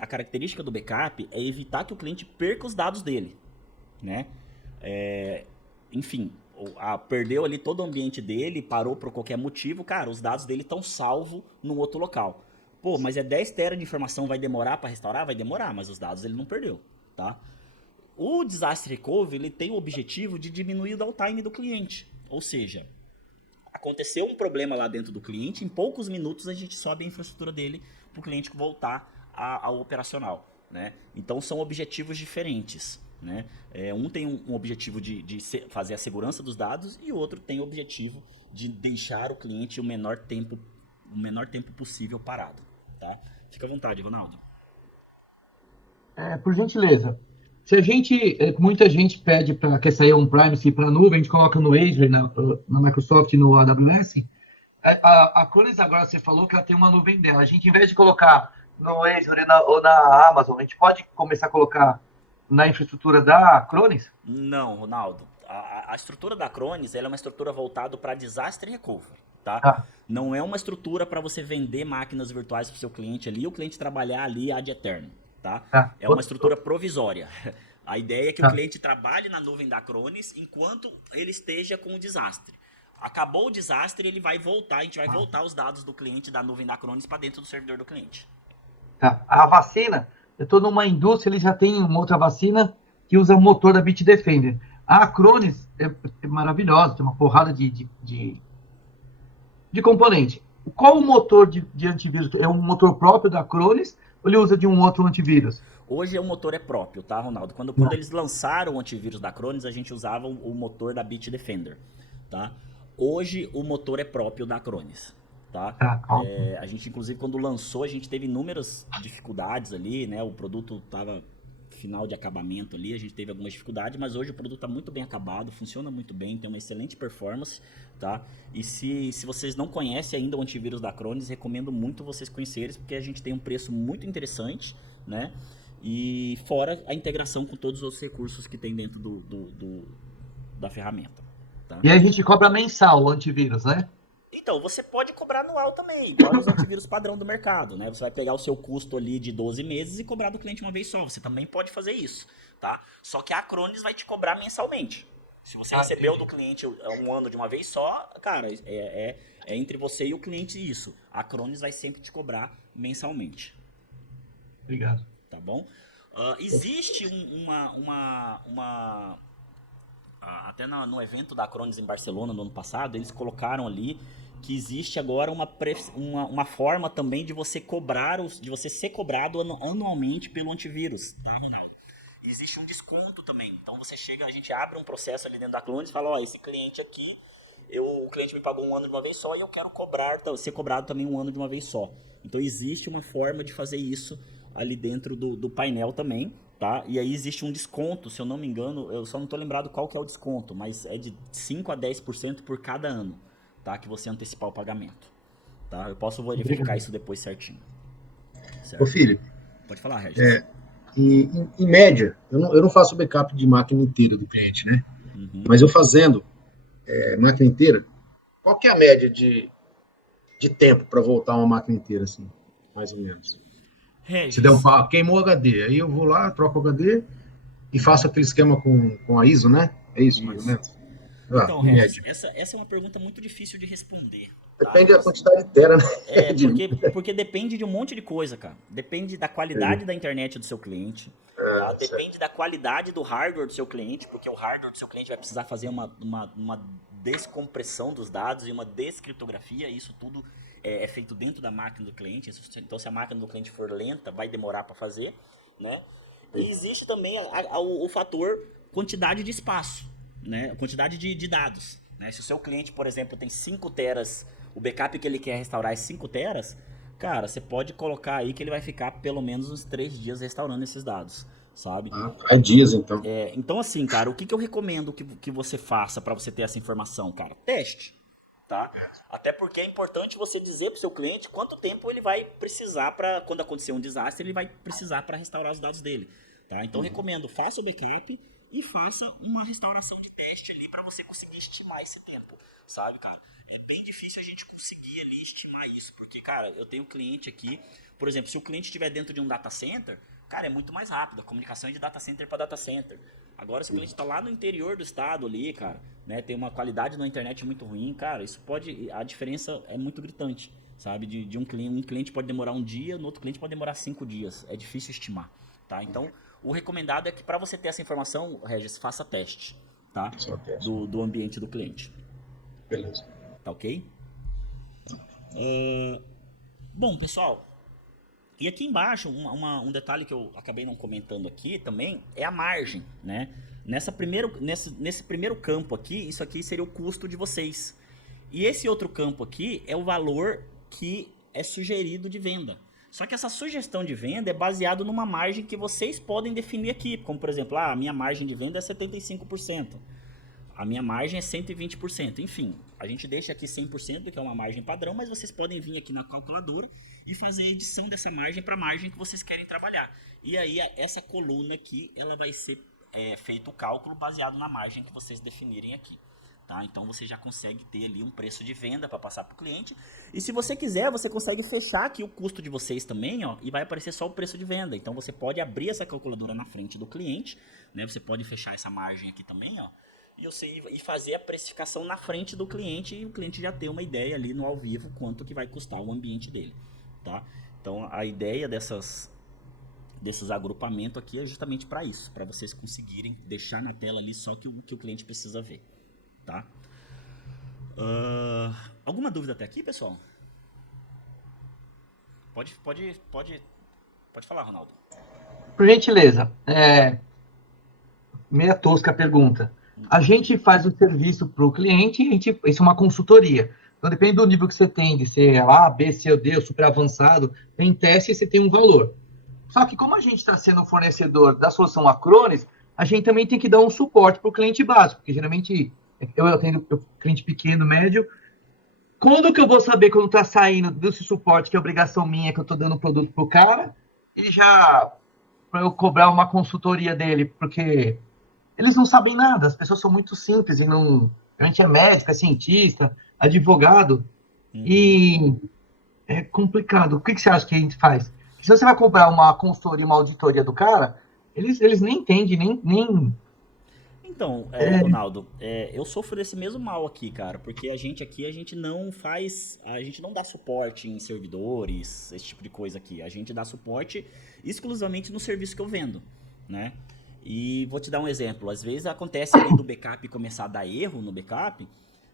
a característica do backup é evitar que o cliente perca os dados dele, né? Enfim, perdeu ali todo o ambiente dele, parou por qualquer motivo, cara, os dados dele estão salvos num outro local. Pô, mas é 10 tera de informação, vai demorar para restaurar? Vai demorar, mas os dados ele não perdeu, tá? O Disaster Recovery ele tem o objetivo de diminuir o downtime do cliente. Ou seja, aconteceu um problema lá dentro do cliente, em poucos minutos a gente sobe a infraestrutura dele para o cliente voltar ao operacional, né? Então são objetivos diferentes, né? Um tem um objetivo de fazer a segurança dos dados e o outro tem o objetivo de deixar o cliente o menor tempo possível parado, tá? Fica à vontade, Ronaldo. Por gentileza. Se a gente, muita gente pede para quer sair on-premise para a nuvem, a gente coloca no Azure, na Microsoft, no AWS. A Acronis agora você falou que ela tem uma nuvem dela. A gente, em vez de colocar no Azure ou na Amazon, a gente pode começar a colocar na infraestrutura da Acronis? Não, Ronaldo. A estrutura da Acronis ela é uma estrutura voltada para disaster recovery, tá? Ah. Não é uma estrutura para você vender máquinas virtuais para o seu cliente ali e o cliente trabalhar ali ad eterno. Tá? É uma estrutura provisória. A ideia é que o cliente trabalhe na nuvem da Acronis enquanto ele esteja com o desastre. Acabou o desastre, ele vai voltar, a gente vai voltar os dados do cliente da nuvem da Acronis para dentro do servidor do cliente. Tá. A vacina, eu estou numa indústria, ele já tem uma outra vacina que usa o motor da Bitdefender. A Acronis é maravilhosa, tem uma porrada de componente. Qual o motor de antivírus? É um motor próprio da Acronis ou ele usa de um outro antivírus? Hoje o motor é próprio, tá, Ronaldo? Quando eles lançaram o antivírus da Acronis, a gente usava o motor da Bitdefender, tá? Hoje o motor é próprio da Acronis, tá? A gente, inclusive, quando lançou, a gente teve inúmeras dificuldades ali, né? O produto estava final de acabamento ali, a gente teve algumas dificuldades, mas hoje o produto está muito bem acabado, funciona muito bem, tem uma excelente performance, tá? E se vocês não conhecem ainda o antivírus da Acronis, recomendo muito vocês conhecerem, porque a gente tem um preço muito interessante, né? E fora a integração com todos os recursos que tem dentro da ferramenta. Tá? E aí a gente cobra mensal o antivírus, né? Então, você pode cobrar anual também, igual os antivírus padrão do mercado, né? Você vai pegar o seu custo ali de 12 meses e cobrar do cliente uma vez só. Você também pode fazer isso, tá? Só que a Acronis vai te cobrar mensalmente. Se você recebeu do cliente um ano de uma vez só, cara, é entre você e o cliente isso. A Acronis vai sempre te cobrar mensalmente. Obrigado. Tá bom? Existe até no evento da Acronis em Barcelona no ano passado, eles colocaram ali que existe agora uma forma também de você ser cobrado anualmente pelo antivírus, tá, Ronaldo? Existe um desconto também. Então a gente abre um processo ali dentro da Acronis e fala, ó, esse cliente aqui, o cliente me pagou um ano de uma vez só e eu quero ser cobrado também um ano de uma vez só. Então existe uma forma de fazer isso ali dentro do painel também, tá? E aí existe um desconto, se eu não me engano, eu só não tô lembrado qual que é o desconto, mas é de 5 a 10% por cada ano, tá? Que você antecipar o pagamento, tá? Eu posso verificar isso depois certinho. Certo? Ô, Felipe. Pode falar, Regis. Em média, eu não faço backup de máquina inteira do cliente, né? Uhum. Mas eu fazendo máquina inteira, qual que é a média de tempo para voltar uma máquina inteira, assim, mais ou menos? Regis. Se der queimou o HD, aí eu vou lá, troco o HD e faço aquele esquema com a ISO, né? É isso, mais ou menos? Então, Regis, essa é uma pergunta muito difícil de responder. Tá? Depende da quantidade de tera, né? Porque depende de um monte de coisa, cara. Depende da qualidade da internet do seu cliente. Tá? Depende da qualidade do hardware do seu cliente, porque o hardware do seu cliente vai precisar fazer uma descompressão dos dados e uma descriptografia. Isso tudo é feito dentro da máquina do cliente. Então, se a máquina do cliente for lenta, vai demorar para fazer, né? E existe também o fator quantidade de espaço, né? Quantidade de dados, né? Se o seu cliente, por exemplo, tem 5 teras, o backup que ele quer restaurar é 5 teras, cara, você pode colocar aí que ele vai ficar pelo menos uns 3 dias restaurando esses dados, sabe? Há dias, então. Então, assim, cara, o que eu recomendo que você faça para você ter essa informação, cara? Teste. tá? Até porque é importante você dizer para o seu cliente quanto tempo ele vai precisar para, quando acontecer um desastre, ele vai precisar para restaurar os dados dele, tá? Então recomendo, faça o backup e faça uma restauração de teste ali para você conseguir estimar esse tempo, sabe, cara? É bem difícil a gente conseguir ali estimar isso, porque, cara, eu tenho cliente aqui, por exemplo, se o cliente estiver dentro de um data center, cara, é muito mais rápido, a comunicação é de data center para data center. Agora, se o cliente está lá no interior do estado ali, cara, né, tem uma qualidade na internet muito ruim, cara, isso pode, a diferença é muito gritante, sabe? De um cliente pode demorar um dia, no outro cliente pode demorar 5 dias, é difícil estimar, tá? Então, o recomendado é que para você ter essa informação, Regis, faça teste, tá? Só teste. Do ambiente do cliente. Beleza. Tá ok? Bom, pessoal, e aqui embaixo, um detalhe que eu acabei não comentando aqui também, é a margem, né? Nesse primeiro campo aqui, isso aqui seria o custo de vocês. E esse outro campo aqui é o valor que é sugerido de venda. Só que essa sugestão de venda é baseado numa margem que vocês podem definir aqui. Como, por exemplo, a minha margem de venda é 75%. A minha margem é 120%. Enfim, a gente deixa aqui 100%, que é uma margem padrão, mas vocês podem vir aqui na calculadora e fazer a edição dessa margem para a margem que vocês querem trabalhar. E aí, essa coluna aqui, ela vai ser feito o cálculo baseado na margem que vocês definirem aqui. Tá? Então, você já consegue ter ali um preço de venda para passar para o cliente. E se você quiser, você consegue fechar aqui o custo de vocês também, ó, e vai aparecer só o preço de venda. Então, você pode abrir essa calculadora na frente do cliente, né? Você pode fechar essa margem aqui também, ó. E fazer a precificação na frente do cliente e o cliente já ter uma ideia ali no ao vivo quanto que vai custar o ambiente dele, tá? Então a ideia desses agrupamentos aqui é justamente para isso, para vocês conseguirem deixar na tela ali só que o cliente precisa ver, tá? Alguma dúvida até aqui, pessoal? Pode falar, Ronaldo. Por gentileza, meia tosca a pergunta. A gente faz o serviço para o cliente, isso é uma consultoria. Então, depende do nível que você tem, de ser A, B, C ou D, ou super avançado, tem teste e você tem um valor. Só que como a gente está sendo fornecedor da solução Acronis, a gente também tem que dar um suporte para o cliente básico, porque geralmente eu atendo cliente pequeno, médio. Quando que eu vou saber quando está saindo desse suporte, que é obrigação minha, que eu estou dando o produto para o cara, e já para eu cobrar uma consultoria dele, porque eles não sabem nada, as pessoas são muito simples e não. A gente é médico, é cientista, advogado, e é complicado. O que você acha que a gente faz? Se você vai comprar uma consultoria, uma auditoria do cara, eles nem entendem, nem... Então, Ronaldo, eu sofro desse mesmo mal aqui, cara, porque a gente não dá suporte em servidores, esse tipo de coisa aqui. A gente dá suporte exclusivamente no serviço que eu vendo, né? E vou te dar um exemplo. Às vezes acontece ali do backup começar a dar erro no backup,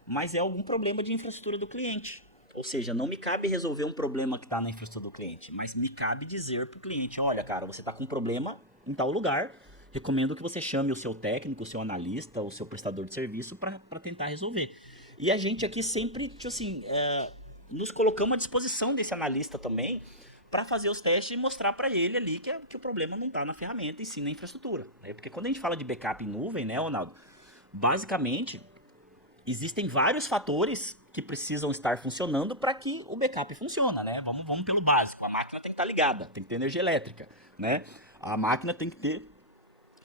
mas é algum problema de infraestrutura do cliente. Ou seja, não me cabe resolver um problema que está na infraestrutura do cliente, mas me cabe dizer para o cliente, olha, cara, você está com um problema em tal lugar, recomendo que você chame o seu técnico, o seu analista, o seu prestador de serviço para tentar resolver. E a gente aqui sempre, tipo assim, nos colocamos à disposição desse analista também, para fazer os testes e mostrar para ele ali que o problema não está na ferramenta e sim na infraestrutura. Né? Porque quando a gente fala de backup em nuvem, né, Ronaldo? Basicamente, existem vários fatores que precisam estar funcionando para que o backup funcione, né? Vamos pelo básico. A máquina tem que estar ligada, tem que ter energia elétrica, né? A máquina tem que ter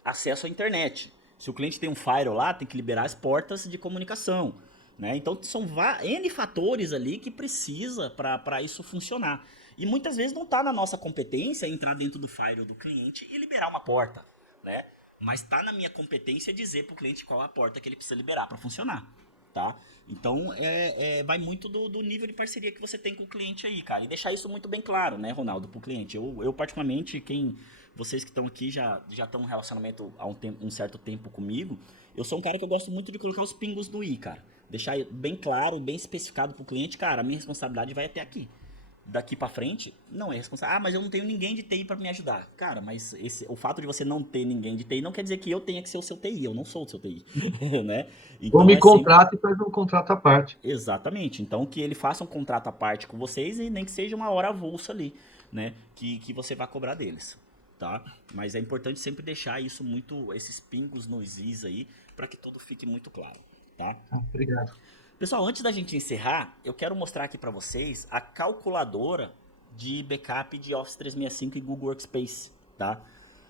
acesso à internet. Se o cliente tem um firewall lá, tem que liberar as portas de comunicação, né? Então, são N fatores ali que precisa para isso funcionar. E muitas vezes não está na nossa competência entrar dentro do firewall do cliente e liberar uma porta, né? Mas está na minha competência dizer para o cliente qual é a porta que ele precisa liberar para funcionar, tá? Então, vai muito do nível de parceria que você tem com o cliente aí, cara. E deixar isso muito bem claro, né, Ronaldo, para o cliente. Eu particularmente, vocês que estão aqui já estão em um relacionamento há um certo tempo comigo, eu sou um cara que eu gosto muito de colocar os pingos no i, cara. Deixar bem claro, bem especificado para o cliente, cara, a minha responsabilidade vai até aqui. Daqui pra frente, não é responsável. Ah, mas eu não tenho ninguém de TI pra me ajudar. Cara, mas o fato de você não ter ninguém de TI não quer dizer que eu tenha que ser o seu TI. Eu não sou o seu TI, né? Então, ou me contrata e faz um contrato à parte. Exatamente. Então, que ele faça um contrato à parte com vocês e nem que seja uma hora avulsa ali, né? Que você vai cobrar deles, tá? Mas é importante sempre deixar isso esses pingos nos is aí, pra que tudo fique muito claro, tá? Obrigado. Pessoal, antes da gente encerrar, eu quero mostrar aqui para vocês a calculadora de backup de Office 365 e Google Workspace, tá?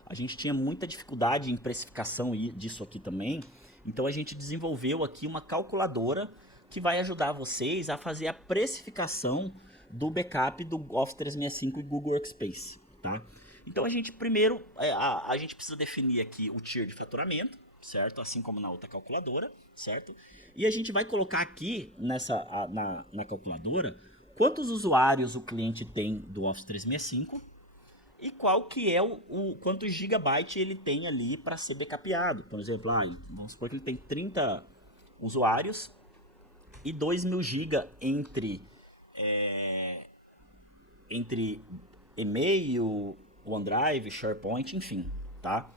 A gente tinha muita dificuldade em precificação disso aqui também, então a gente desenvolveu aqui uma calculadora que vai ajudar vocês a fazer a precificação do backup do Office 365 e Google Workspace, tá? Então a gente primeiro, a gente precisa definir aqui o tier de faturamento, certo? Assim como na outra calculadora, certo? E a gente vai colocar aqui na calculadora quantos usuários o cliente tem do Office 365 e qual que é quantos gigabytes ele tem ali para ser backupeado. Por exemplo, vamos supor que ele tem 30 usuários e 2.000 GB entre e-mail, OneDrive, SharePoint, enfim, tá?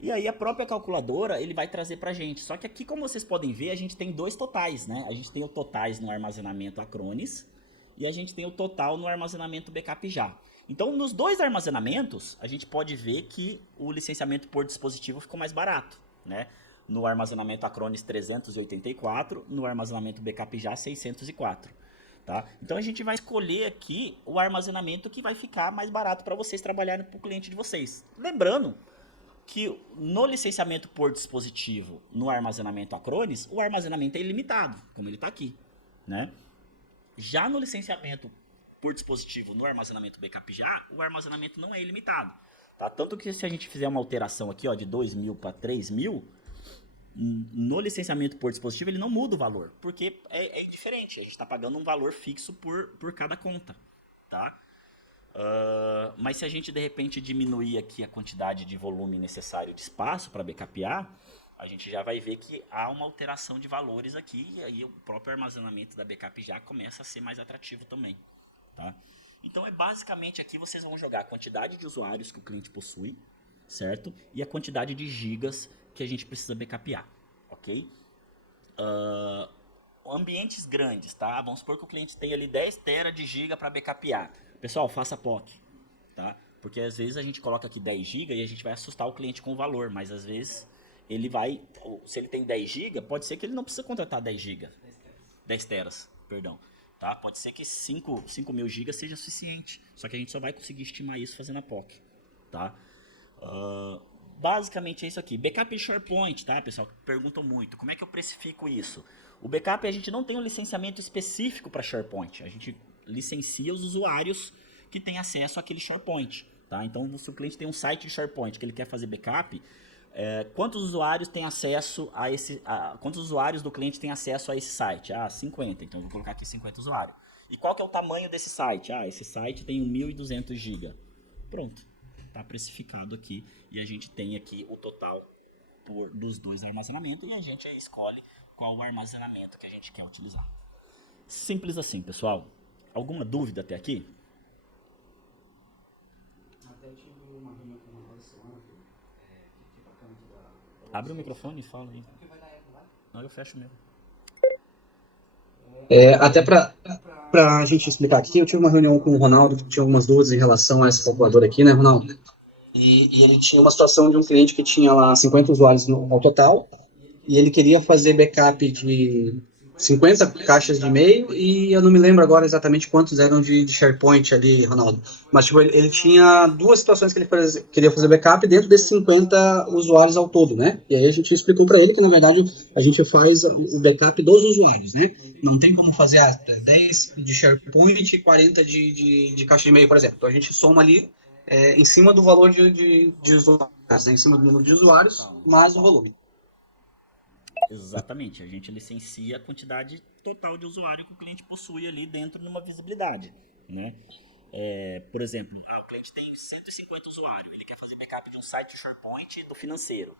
E aí a própria calculadora ele vai trazer pra gente. Só que aqui, como vocês podem ver, a gente tem dois totais, né? A gente tem o totais no armazenamento Acronis e a gente tem o total no armazenamento Backup Já. Então, nos dois armazenamentos, a gente pode ver que o licenciamento por dispositivo ficou mais barato, né? No armazenamento Acronis 384, no armazenamento Backup Já 604. Tá? Então a gente vai escolher aqui o armazenamento que vai ficar mais barato para vocês trabalharem para o cliente de vocês. Lembrando que no licenciamento por dispositivo, no armazenamento Acronis, o armazenamento é ilimitado, como ele está aqui, né? Já no licenciamento por dispositivo, no armazenamento Backup Já, o armazenamento não é ilimitado. Tá? Tanto que se a gente fizer uma alteração aqui, ó, de 2.000 para 3.000, no licenciamento por dispositivo ele não muda o valor, porque é diferente, a gente está pagando um valor fixo por cada conta, tá? Mas se a gente de repente diminuir aqui a quantidade de volume necessário de espaço para backupear, a gente já vai ver que há uma alteração de valores aqui e aí o próprio armazenamento da Backup Já começa a ser mais atrativo também, tá? Então basicamente aqui vocês vão jogar a quantidade de usuários que o cliente possui, certo? E a quantidade de gigas que a gente precisa backupear, ok? Ambientes grandes, tá? Vamos supor que o cliente tem ali 10 TB de giga para backupear. Pessoal, faça POC, tá? Porque às vezes a gente coloca aqui 10 GB e a gente vai assustar o cliente com o valor, mas às vezes ele vai, se ele tem 10 GB, pode ser que ele não precisa contratar 10 GB, 10 teras, perdão. Tá? Pode ser que 5.000 GB seja suficiente, só que a gente só vai conseguir estimar isso fazendo a POC, tá? Basicamente é isso aqui. Backup e SharePoint, tá, pessoal? Perguntam muito. Como é que eu precifico isso? O backup a gente não tem um licenciamento específico para SharePoint. A gente licencia os usuários que têm acesso àquele SharePoint, tá? Então, se o cliente tem um site de SharePoint que ele quer fazer backup, quantos usuários têm acesso a quantos usuários do cliente têm acesso a esse site? 50. Então, eu vou colocar aqui 50 usuários. E qual que é o tamanho desse site? Esse site tem 1.200 GB. Pronto. Está precificado aqui e a gente tem aqui o total dos dois armazenamentos e a gente escolhe qual o armazenamento que a gente quer utilizar. Simples assim, pessoal. Alguma dúvida até aqui? Até eu tive uma reunião com uma semana, Abre o microfone e fala aí. Não, eu fecho mesmo. Até para a gente explicar aqui, eu tive uma reunião com o Ronaldo, que tinha algumas dúvidas em relação a essa calculadora aqui, né, Ronaldo? E ele tinha uma situação de um cliente que tinha lá 50 usuários ao total, e ele queria fazer backup de 50 caixas de e-mail, e eu não me lembro agora exatamente quantos eram de SharePoint ali, Ronaldo. Mas tipo, ele tinha duas situações que ele queria fazer backup dentro desses 50 usuários ao todo, né? E aí a gente explicou para ele que, na verdade, a gente faz o backup dos usuários, né? Não tem como fazer 10 de SharePoint e 40 de caixa de e-mail, por exemplo. Então a gente soma ali em cima do valor de usuários, né? Em cima do número de usuários, mais o volume. Exatamente, a gente licencia a quantidade total de usuário que o cliente possui ali dentro de uma visibilidade, né? Por exemplo, o cliente tem 150 usuários, ele quer fazer backup de um site de SharePoint do financeiro,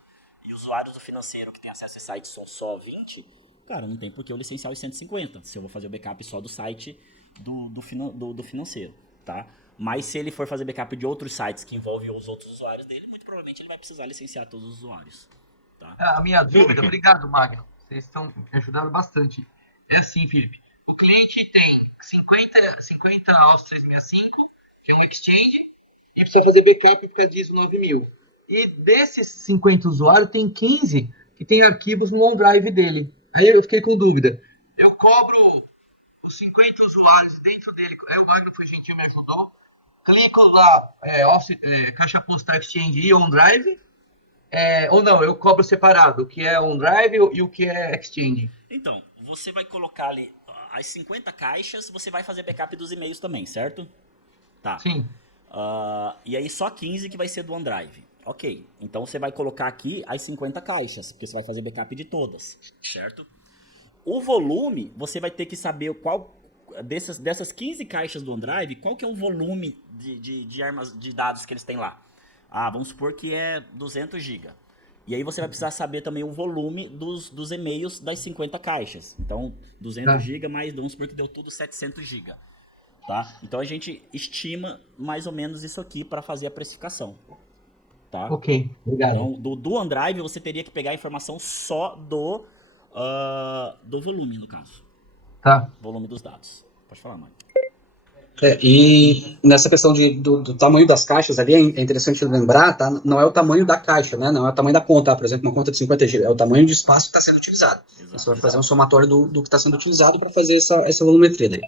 e usuários do financeiro que tem acesso a esse site são só 20, cara, não tem por que eu licenciar os 150, se eu vou fazer o backup só do site do financeiro, tá? Mas se ele for fazer backup de outros sites que envolvem os outros usuários dele, muito provavelmente ele vai precisar licenciar todos os usuários. Tá. A minha dúvida, obrigado, Magno, vocês estão me ajudando bastante. É assim, Felipe, o cliente tem 50 Office 365, que é um Exchange, e precisa fazer backup por causa disso 9.000. E desses 50 usuários, tem 15 que tem arquivos no OneDrive dele. Aí eu fiquei com dúvida, eu cobro os 50 usuários dentro dele. O Magno foi gentil, me ajudou. Clico lá, caixa postal Exchange e OneDrive. Ou não, eu cobro separado, o que é OneDrive e o que é Exchange. Então, você vai colocar ali as 50 caixas, você vai fazer backup dos e-mails também, certo? Tá. Sim. E aí só 15 que vai ser do OneDrive. Ok, então você vai colocar aqui as 50 caixas, porque você vai fazer backup de todas, certo? O volume, você vai ter que saber qual dessas 15 caixas do OneDrive, qual que é o volume de dados que eles têm lá. Vamos supor que é 200 GB. E aí você vai precisar saber também o volume dos e-mails das 50 caixas. Então, 200 GB mais, vamos supor que deu tudo 700 GB. Tá? Então a gente estima mais ou menos isso aqui para fazer a precificação. Tá? Ok, obrigado. Então, do OneDrive você teria que pegar a informação só do volume, no caso. Tá. Volume dos dados. Pode falar, Mário. E nessa questão do tamanho das caixas ali, é interessante lembrar, tá? Não é o tamanho da caixa, né? Não é o tamanho da conta, por exemplo, uma conta de 50 GB, é o tamanho de espaço que está sendo utilizado. Exato, você vai fazer um somatório do que está sendo utilizado para fazer essa volumetria daí.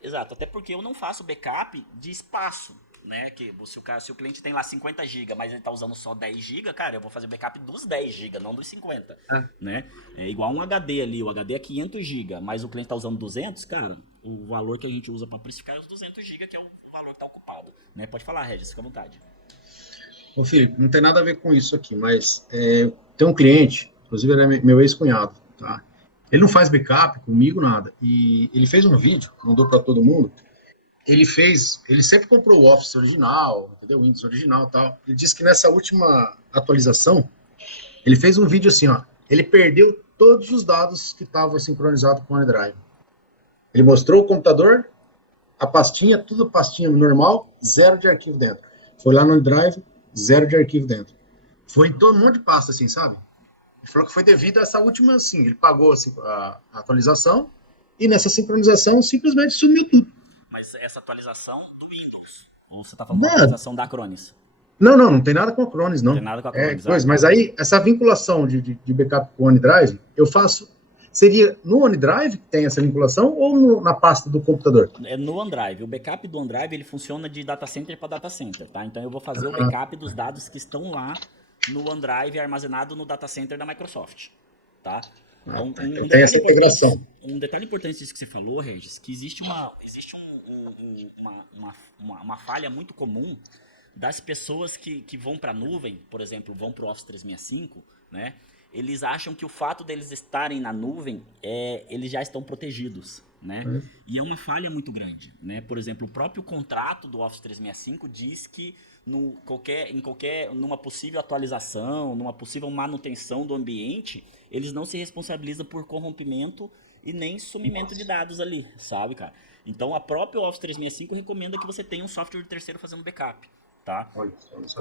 Exato, até porque eu não faço backup de espaço, né? Que se o cliente tem lá 50 GB, mas ele tá usando só 10 GB, cara, eu vou fazer backup dos 10 GB, não dos 50, né? É igual um HD ali, o HD é 500 GB, mas o cliente tá usando 200, cara, o valor que a gente usa para precificar é os 200 GB, que é o valor que tá ocupado, né? Pode falar, Regis, fica à vontade. Ô, Felipe, não tem nada a ver com isso aqui, mas tem um cliente, inclusive ele é meu ex-cunhado, tá? Ele não faz backup comigo, nada, e ele fez um vídeo, mandou para todo mundo. Ele sempre comprou o Office original, entendeu? O Windows original e tal. Ele disse que nessa última atualização, ele fez um vídeo assim, ó. Ele perdeu todos os dados que estavam sincronizados com o OneDrive. Ele mostrou o computador, a pastinha, tudo pastinha normal, zero de arquivo dentro. Foi lá no OneDrive, zero de arquivo dentro. Foi em todo mundo de pasta, assim, sabe? Ele falou que foi devido a essa última, assim, ele pagou assim, a atualização e nessa sincronização simplesmente sumiu tudo. Mas essa atualização do Windows, ou você tá falando da atualização da Acronis? Não tem nada com a Acronis, não. Não tem nada com a Acronis. Mas aí, essa vinculação de backup com o OneDrive, eu faço... Seria no OneDrive que tem essa vinculação ou na pasta do computador? É no OneDrive. O backup do OneDrive, ele funciona de data center para data center, tá? Então eu vou fazer o backup dos dados que estão lá no OneDrive armazenado no data center da Microsoft, tá? Então tem essa integração. Um detalhe importante disso que você falou, Regis, que existe uma falha muito comum das pessoas que vão para a nuvem, por exemplo, vão para o Office 365, né? Eles acham que o fato deles estarem na nuvem, eles já estão protegidos, né? E é uma falha muito grande, né? Por exemplo, o próprio contrato do Office 365 diz que numa possível atualização, numa possível manutenção do ambiente, eles não se responsabilizam por corrompimento e nem sumimento de dados ali, sabe, cara? Então, a própria Office 365 recomenda que você tenha um software de terceiro fazendo backup, tá?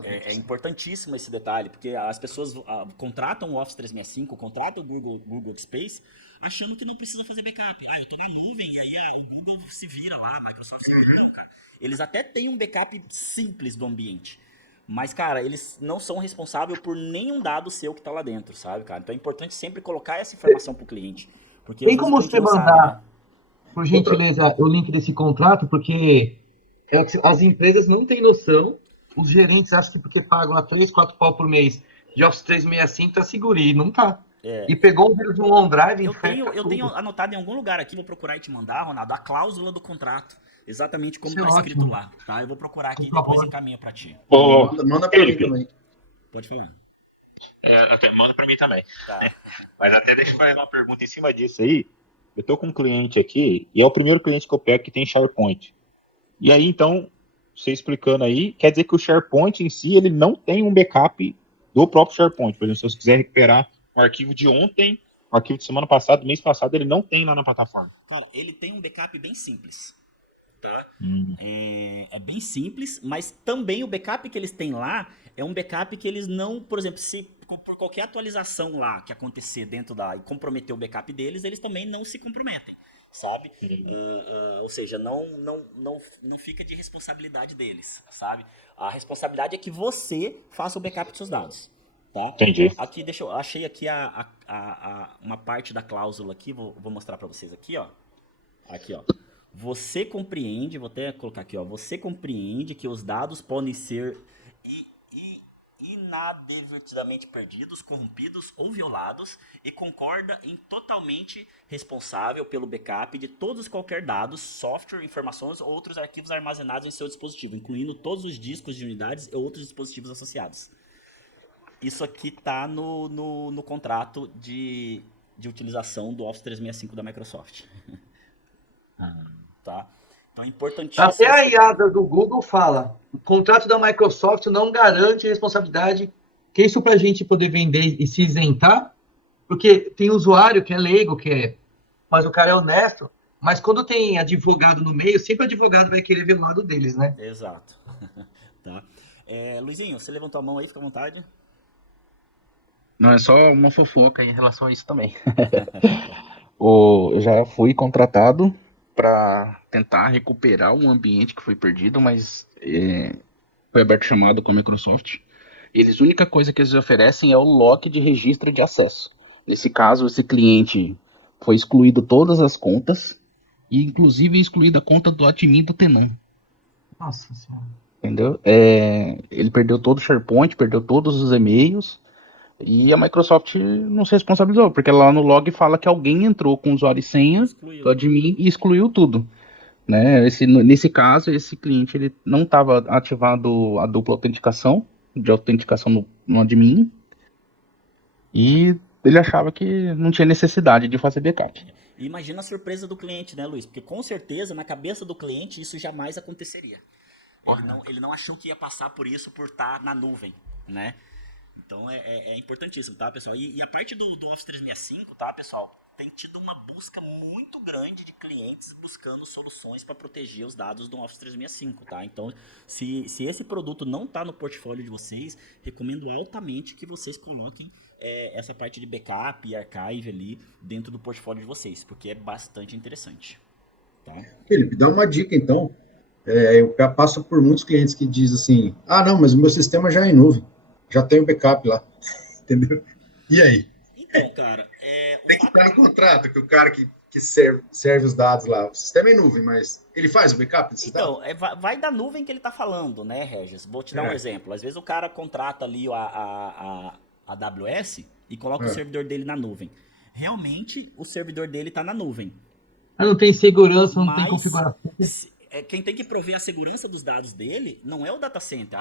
É importantíssimo esse detalhe, porque as pessoas contratam o Office 365, contratam o Google Workspace, achando que não precisa fazer backup. Eu tô na nuvem e aí o Google se vira lá, a Microsoft se vira, não, cara. Eles até têm um backup simples do ambiente, mas, cara, eles não são responsáveis por nenhum dado seu que tá lá dentro, sabe, cara? Então é importante sempre colocar essa informação pro cliente. Porque tem como você mandar, por gentileza, o link desse contrato, porque as empresas não têm noção, os gerentes acham que porque pagam a 3, 4 pau por mês de Office 365 tá seguro, e não tá. E pegou um vírus no OneDrive. Eu tenho anotado em algum lugar aqui, vou procurar e te mandar, Ronaldo, a cláusula do contrato. Exatamente como está escrito lá, tá? Eu vou procurar aqui e depois encaminho para ti. Manda para mim também. Pode falar. Manda para mim também. Tá. Mas até deixa eu fazer uma pergunta em cima disso aí. Eu tô com um cliente aqui, e é o primeiro cliente que eu pego que tem SharePoint. E aí, então, você explicando aí, quer dizer que o SharePoint em si, ele não tem um backup do próprio SharePoint. Por exemplo, se você quiser recuperar um arquivo de ontem, um arquivo de semana passada, do mês passado, ele não tem lá na plataforma. Cara, ele tem um backup bem simples. É bem simples, mas também o backup que eles têm lá é um backup que eles não, por exemplo, se por qualquer atualização lá que acontecer dentro e comprometer o backup deles, eles também não se comprometem, sabe? Ou seja, não fica de responsabilidade deles, sabe? A responsabilidade é que você faça o backup dos seus dados, tá? Entendi. Aqui, achei aqui uma parte da cláusula aqui, vou mostrar para vocês aqui, ó. Aqui, ó. Você compreende, vou até colocar aqui, ó. Você compreende que os dados podem ser inadvertidamente perdidos, corrompidos ou violados e concorda em totalmente responsável pelo backup de todos qualquer dados, software, informações ou outros arquivos armazenados em seu dispositivo, incluindo todos os discos de unidades e outros dispositivos associados. Isso aqui tá no contrato de utilização do Office 365 da Microsoft. Tá? Então é importantíssimo. Até a IADA do Google fala, o contrato da Microsoft não garante responsabilidade, que é isso para a gente poder vender e se isentar, porque tem usuário que é leigo, mas o cara é honesto, mas quando tem advogado no meio, sempre o advogado vai querer ver o lado deles, né? Exato. Tá? Luizinho, você levantou a mão aí, fica à vontade. Não, é só uma fofoca em relação a isso também. Eu já fui contratado para tentar recuperar um ambiente que foi perdido, mas foi aberto chamado com a Microsoft. A única coisa que eles oferecem é o lock de registro de acesso. Nesse caso, esse cliente foi excluído todas as contas, e inclusive excluída a conta do admin do Tenon. Nossa Senhora. Entendeu? Ele perdeu todo o SharePoint, perdeu todos os e-mails, e a Microsoft não se responsabilizou, porque lá no log fala que alguém entrou com usuário e senha do admin e excluiu tudo. Né? Nesse caso, esse cliente ele não estava ativado a dupla autenticação, de autenticação no admin, e ele achava que não tinha necessidade de fazer backup. Imagina a surpresa do cliente, né, Luiz? Porque com certeza, na cabeça do cliente, isso jamais aconteceria. Ele não achou que ia passar por isso por estar na nuvem, né? Então é importantíssimo, tá, pessoal? E a parte do Office 365, tá, pessoal? Tem tido uma busca muito grande de clientes buscando soluções para proteger os dados do Office 365, tá? Então, se esse produto não está no portfólio de vocês, recomendo altamente que vocês coloquem essa parte de backup e archive ali dentro do portfólio de vocês, porque é bastante interessante, tá? Felipe, dá uma dica, então. Eu passo por muitos clientes que dizem assim, não, mas o meu sistema já é em nuvem, já tem o backup lá, entendeu? E aí? Então, cara, tem que estar no contrato, que o cara que serve os dados lá, o sistema é em nuvem, mas ele faz o backup desses dados? Então, vai da nuvem que ele tá falando, né, Regis? Vou te dar um exemplo. Às vezes o cara contrata ali a AWS e coloca o servidor dele na nuvem. Realmente, o servidor dele tá na nuvem. Mas não tem segurança, não tem configuração. Quem tem que prover a segurança dos dados dele não é o data center.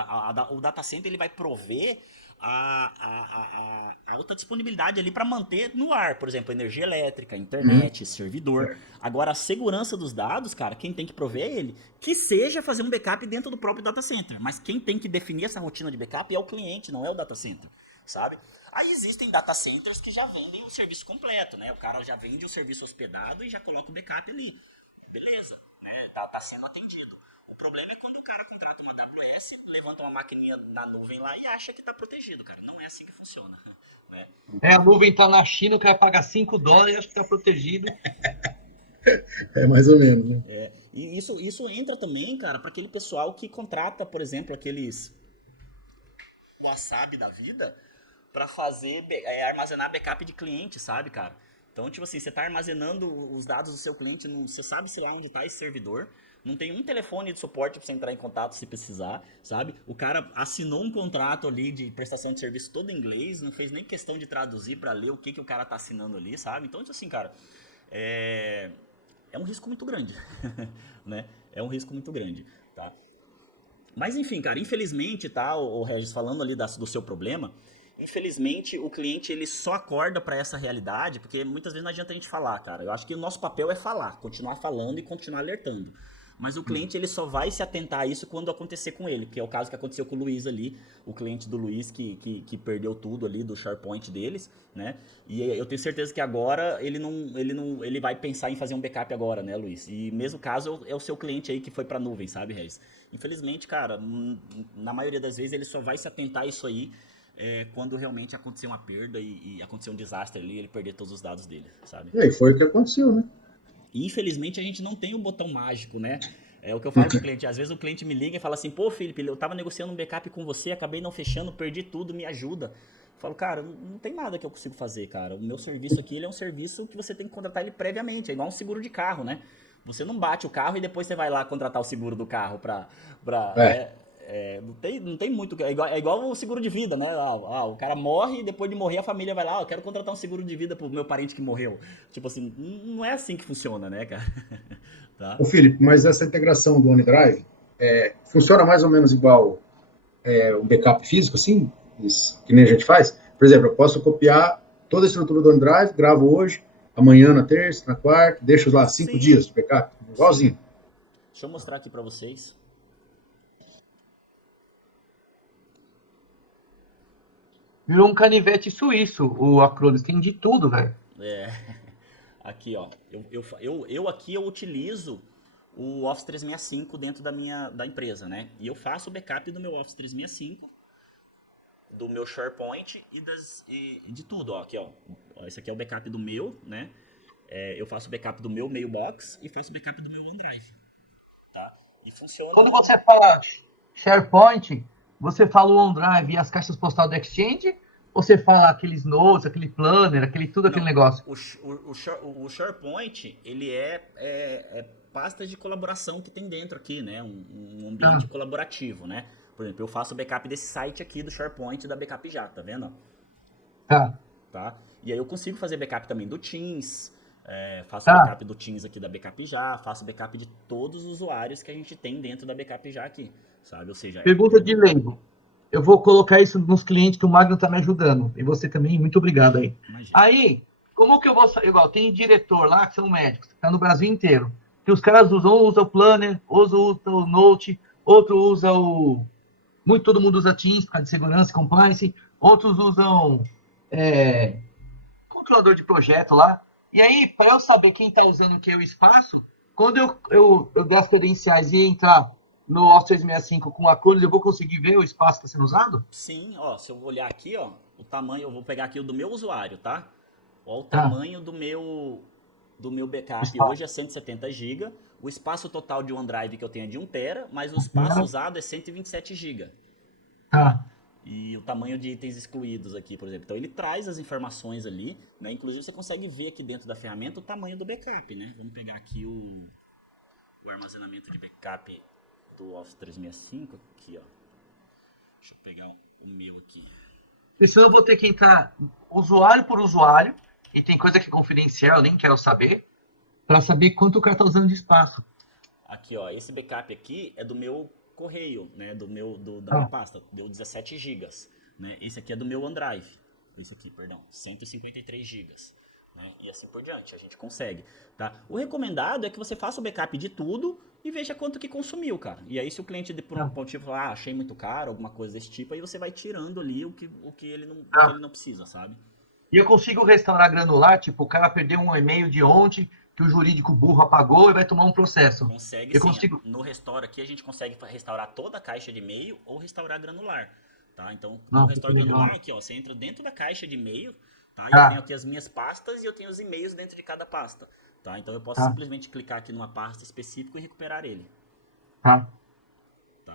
O data center ele vai prover a alta disponibilidade ali para manter no ar, por exemplo, energia elétrica, internet, servidor. Agora, a segurança dos dados, cara, quem tem que prover é ele. Que seja fazer um backup dentro do próprio data center. Mas quem tem que definir essa rotina de backup é o cliente, não é o data center, sabe? Aí existem data centers que já vendem o serviço completo, né? O cara já vende o serviço hospedado e já coloca o backup ali. Beleza, né? Tá sendo atendido. O problema é quando o cara contrata uma AWS, levanta uma maquininha na nuvem lá e acha que tá protegido, cara. Não é assim que funciona. Né? A nuvem tá na China, o cara paga $5 e acha que tá protegido. É mais ou menos, né? E isso entra também, cara, para aquele pessoal que contrata, por exemplo, aqueles Wasabi da vida para fazer, armazenar backup de cliente, sabe, cara? Então, tipo assim, você tá armazenando os dados do seu cliente, você sabe se lá onde tá esse servidor, não tem um telefone de suporte pra você entrar em contato se precisar, sabe? O cara assinou um contrato ali de prestação de serviço todo em inglês, não fez nem questão de traduzir pra ler o que o cara tá assinando ali, sabe? Então, tipo assim, cara, é um risco muito grande, né? É um risco muito grande, tá? Mas enfim, cara, infelizmente, tá, o Regis, falando ali do seu problema, infelizmente o cliente ele só acorda para essa realidade, porque muitas vezes não adianta a gente falar, cara. Eu acho que o nosso papel é falar, continuar falando e continuar alertando. Mas o cliente ele só vai se atentar a isso quando acontecer com ele, que é o caso que aconteceu com o Luiz ali, o cliente do Luiz que perdeu tudo ali do SharePoint deles, né? E eu tenho certeza que agora ele vai pensar em fazer um backup agora, né, Luiz? E mesmo caso é o seu cliente aí que foi pra nuvem, sabe, Regis? Infelizmente, cara, na maioria das vezes ele só vai se atentar a isso aí quando realmente acontecer uma perda e acontecer um desastre ali, ele perder todos os dados dele, sabe? E aí foi o que aconteceu, né? E infelizmente a gente não tem um botão mágico, né? É o que eu falo pro cliente. Às vezes o cliente me liga e fala assim, pô, Felipe, eu tava negociando um backup com você, acabei não fechando, perdi tudo, me ajuda. Eu falo, cara, não tem nada que eu consigo fazer, cara. O meu serviço aqui, ele é um serviço que você tem que contratar ele previamente. É igual um seguro de carro, né? Você não bate o carro e depois você vai lá contratar o seguro do carro não tem muito. É igual o seguro de vida, né? O cara morre e depois de morrer a família vai lá, eu quero contratar um seguro de vida pro meu parente que morreu. Tipo assim, não é assim que funciona, né, cara? Tá? Ô, Felipe, mas essa integração do OneDrive funciona mais ou menos igual um backup físico, assim? Isso, que nem a gente faz? Por exemplo, eu posso copiar toda a estrutura do OneDrive, gravo hoje, amanhã na terça, na quarta, deixo lá 5 Sim. dias de backup, igualzinho. Deixa eu mostrar aqui pra vocês. Virou um canivete suíço, o Acronis. Tem de tudo, velho. Aqui, ó. Eu utilizo o Office 365 dentro da empresa, né? E eu faço o backup do meu Office 365, do meu SharePoint e de tudo, ó. Aqui, ó. Esse aqui é o backup do meu, né? Eu faço o backup do meu Mailbox e faço o backup do meu OneDrive, tá? E funciona... Quando você fala SharePoint, você fala o OneDrive e as caixas postais do Exchange? Ou você fala aqueles notes, aquele planner, aquele negócio? O SharePoint, ele é pasta de colaboração que tem dentro aqui, né? Um ambiente colaborativo, né? Por exemplo, eu faço o backup desse site aqui do SharePoint da Backup Já, tá vendo? Tá? E aí eu consigo fazer backup também do Teams, faço backup do Teams aqui da Backup Já, faço backup de todos os usuários que a gente tem dentro da Backup Já aqui, sabe? Ou seja... Pergunta de leigo. Eu vou colocar isso nos clientes que o Magno tá me ajudando. E você também, muito obrigado aí. Imagina. Aí, como que eu vou... Igual, tem diretor lá que são médicos, que tá no Brasil inteiro. Que os caras usa o Planner, usa o Note, outro usa todo mundo usa Teams, por causa de segurança, compliance. Outros usam controlador de projeto lá. E aí, para eu saber quem tá usando o que o espaço, quando eu der as credenciais e entrar no Office 365 com a Acronis, eu vou conseguir ver o espaço que está sendo usado? Sim, ó, se eu olhar aqui, ó, o tamanho, eu vou pegar aqui o do meu usuário, tá? Ó, o tamanho do meu backup hoje é 170 GB, o espaço total de OneDrive que eu tenho é de 1 TB, mas o espaço usado é 127 GB. Tá. E o tamanho de itens excluídos aqui, por exemplo. Então ele traz as informações ali, né? Inclusive você consegue ver aqui dentro da ferramenta o tamanho do backup, né? Vamos pegar aqui o armazenamento de backup do Office 365 aqui, ó. Deixa eu pegar o meu aqui. E senão eu vou ter que entrar usuário por usuário, e tem coisa que é confidencial, eu nem quero saber, para saber quanto o cara tá usando de espaço. Aqui, ó, esse backup aqui é do meu correio, né, da minha pasta, deu 17 GB, né? Esse aqui é do meu OneDrive, 153 GB. Né? E assim por diante, a gente consegue, tá? O recomendado é que você faça o backup de tudo e veja quanto que consumiu, cara. E aí se o cliente por um motivo falar, achei muito caro, alguma coisa desse tipo, aí você vai tirando ali o que ele não precisa, sabe? E eu consigo restaurar granular, tipo, o cara perdeu um e-mail de ontem que o jurídico burro apagou e vai tomar um processo. Consegue sim. No Restore aqui a gente consegue restaurar toda a caixa de e-mail ou restaurar granular, tá? Então, no Restore granular aqui, ó, você entra dentro da caixa de e-mail, tá? Eu tenho aqui as minhas pastas e eu tenho os e-mails dentro de cada pasta, tá? Então eu posso simplesmente clicar aqui numa pasta específica e recuperar ele. Tá.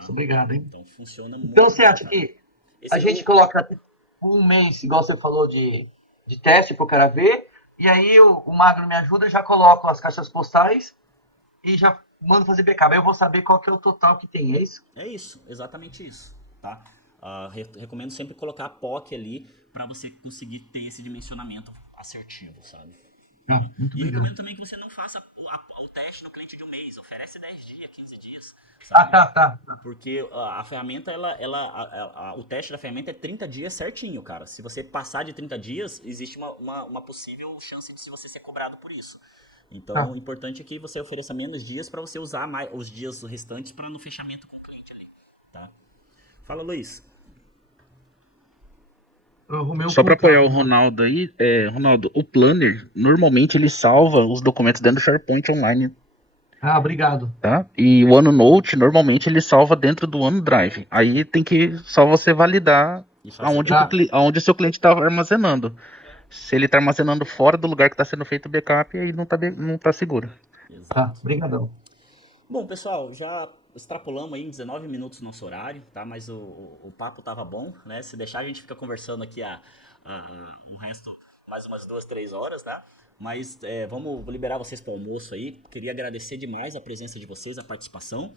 Obrigado, hein? Então funciona muito. Então você acha que a gente coloca um mês, igual você falou, de teste pro cara ver, e aí o Magno me ajuda, já coloco as caixas postais e já mando fazer backup. Aí eu vou saber qual que é o total que tem, é isso? É isso, exatamente isso, tá? Recomendo sempre colocar a POC ali para você conseguir ter esse dimensionamento assertivo, sabe? E recomendo também que você não faça o teste no cliente de um mês, oferece 10 dias, 15 dias, sabe? Tá. Porque a ferramenta, o teste da ferramenta é 30 dias certinho, cara. Se você passar de 30 dias, existe uma possível chance de você ser cobrado por isso. Então, o importante é que você ofereça menos dias para você usar mais os dias restantes para no fechamento com o cliente ali, tá? Fala, Luiz. Só para apoiar o Ronaldo aí, Ronaldo, o Planner, normalmente ele salva os documentos dentro do SharePoint online. Obrigado. Tá? E o OneNote, normalmente ele salva dentro do OneDrive. Aí tem que só você validar aonde o seu cliente está armazenando. Se ele está armazenando fora do lugar que está sendo feito o backup, aí não tá seguro. Exato. Obrigadão. Bom, pessoal, já extrapolamos aí em 19 minutos o nosso horário, tá? Mas o papo tava bom, né? Se deixar, a gente fica conversando aqui um resto, mais umas 2, 3 horas, tá? Mas vou liberar vocês para o almoço aí. Queria agradecer demais a presença de vocês, a participação.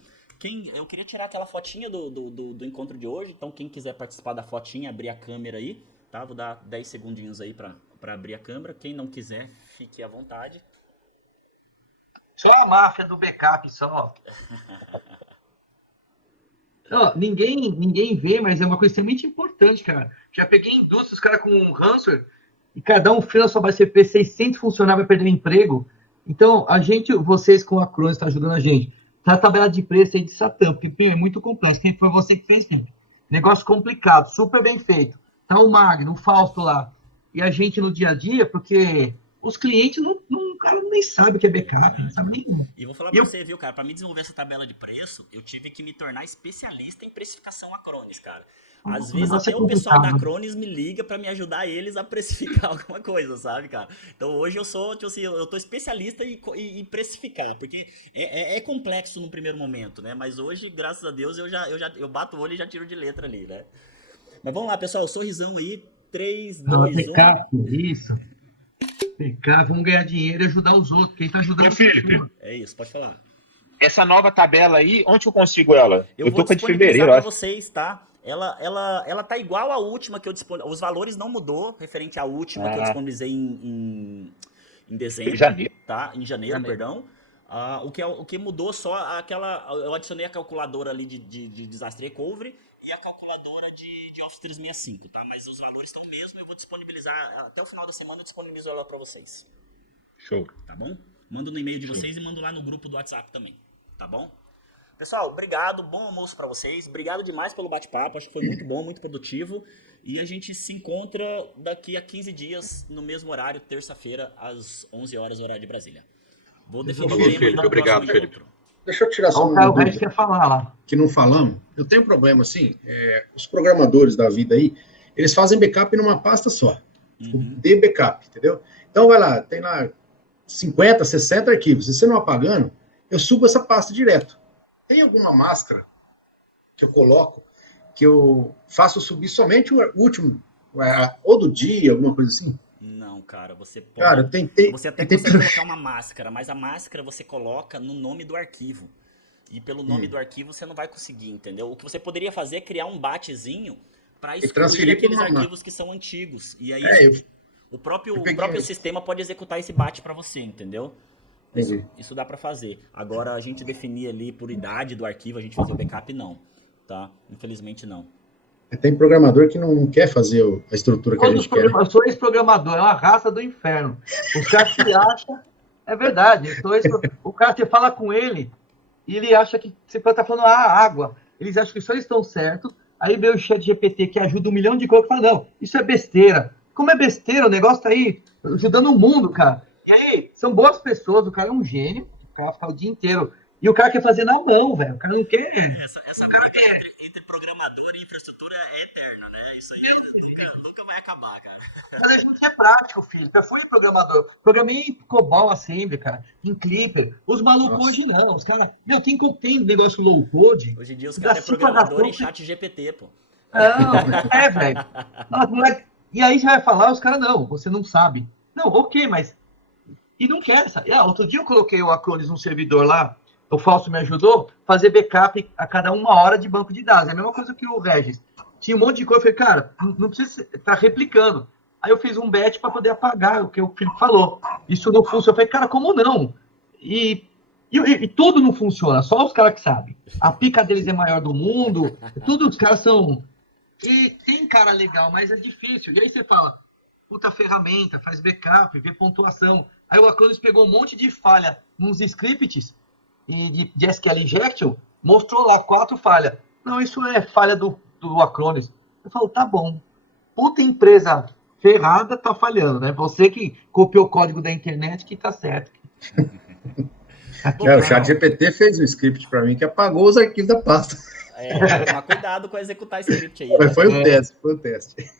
Eu queria tirar aquela fotinha do encontro de hoje, então quem quiser participar da fotinha, abrir a câmera aí, tá? Vou dar 10 segundinhos aí para abrir a câmera. Quem não quiser, fique à vontade. Só a máfia do backup, só. Não, ninguém vê, mas é uma coisa extremamente importante, cara. Já peguei indústrias, os caras com um ransomware, e cada um fez a sua base CP, 600 funcionários vai perder emprego. Então, vocês com a Acronis estão ajudando a gente. Tá a tabela de preço aí de Satã, porque é muito complexo. Quem foi você que fez, gente? Negócio complicado, super bem feito. Tá o Magno, o Fausto lá. E a gente no dia a dia, porque os clientes o cara nem sabe o que é backup, não sabe nenhum. E vou falar pra você, viu, cara, pra me desenvolver essa tabela de preço, eu tive que me tornar especialista em precificação Acronis, cara. Às vezes até o pessoal da Acronis me liga pra me ajudar eles a precificar alguma coisa, sabe, cara? Então hoje eu sou, tipo assim, eu tô especialista em precificar, porque é complexo no primeiro momento, né? Mas hoje, graças a Deus, eu bato o olho e já tiro de letra ali, né? Mas vamos lá, pessoal, sorrisão aí, 3, 2, 1. Isso. Vamos ganhar dinheiro e ajudar os outros. Quem tá ajudando Ô, Felipe. É isso, pode falar. Essa nova tabela aí, onde eu consigo ela? Eu tô com a de fevereiro, pra acho. vocês, tá? Ela tá igual à última que eu disponibilizei. Os valores não mudou, referente à última que eu disponibilizei em dezembro. Em janeiro. Tá? Em janeiro, perdão. O que mudou só aquela. Eu adicionei a calculadora ali de desastre recovery e a calculadora de Office 365, tá? Mas os valores estão mesmo, eu vou disponibilizar. Até o final da semana eu disponibilizo ela pra vocês. Show. Tá bom? Mando no e-mail de vocês e mando lá no grupo do WhatsApp também. Tá bom? Pessoal, obrigado, bom almoço pra vocês. Obrigado demais pelo bate-papo, acho que foi muito bom, muito produtivo. E a gente se encontra daqui a 15 dias, no mesmo horário, terça-feira, às 11 horas, horário de Brasília. Vou definir o tema Felipe, no obrigado, próximo Felipe. encontro. Deixa eu tirar só O uma resto dúvida quer falar lá. que não falamos. Eu tenho um problema assim, os programadores da vida aí, eles fazem backup numa pasta só. De backup, entendeu? Então vai lá, tem lá 50, 60 arquivos. Se você não apagando, eu subo essa pasta direto. Tem alguma máscara que eu coloco, que eu faço subir somente o último, ou do dia, alguma coisa assim? Não, cara, você pode. Cara, eu tentei. Você até consegue colocar uma máscara, mas a máscara você coloca no nome do arquivo. E pelo nome do arquivo você não vai conseguir, entendeu? O que você poderia fazer é criar um batchzinho para excluir aqueles arquivos que são antigos. E aí o próprio sistema pode executar esse batch para você, entendeu? Isso dá para fazer. Agora a gente definir ali por idade do arquivo, a gente fazer o backup, não. Tá? Infelizmente não. Tem programador que não quer fazer a estrutura que a gente quer. Eu sou ex-programador, é uma raça do inferno. Os caras se acham... É verdade. O cara, você fala com ele e ele acha que você pode estar falando água. Eles acham que só eles estão certos. Aí veio o chat GPT que ajuda 1 milhão de coisas e fala, não, isso é besteira. Como é besteira? O negócio tá aí ajudando o mundo, cara. E aí, são boas pessoas, o cara é um gênio, o cara fica o dia inteiro. E o cara quer fazer na mão, velho. O cara não quer... Essa cara entre programador e infraestrutura é eterna, né? Isso aí nunca vai acabar, cara. Mas a gente é prático, filho. Eu fui programador. Programei em COBOL Assembly, cara. Em Clipper. Os malucos hoje não. Os caras... Tem negócio low code. Hoje em dia os caras é programador em chat GPT, pô. Não, velho. E aí você vai falar, os caras, não, você não sabe. Não, ok, mas... E não quer. Outro dia eu coloquei o Acronis num servidor lá, o Fausto me ajudou, fazer backup a cada 1 hora de banco de dados. É a mesma coisa que o Regis. Tinha um monte de coisa, eu falei, cara, não precisa estar replicando. Aí eu fiz um batch para poder apagar o que o Felipe falou. Isso não funciona. Eu falei, cara, como não? E tudo não funciona, só os caras que sabem. A pica deles é maior do mundo, tudo os caras são... E tem cara legal, mas é difícil. E aí você fala, puta ferramenta, faz backup, vê pontuação. Aí o Acronis pegou um monte de falha nos scripts e de SQL Injection, mostrou lá 4 falhas. Não, isso é falha do Acronis. Eu falo, tá bom. Puta empresa ferrada tá falhando, né? Você que copiou o código da internet que tá certo. O chat GPT fez um script para mim que apagou os arquivos da pasta. Tomar cuidado com executar esse script aí. Mas foi um teste.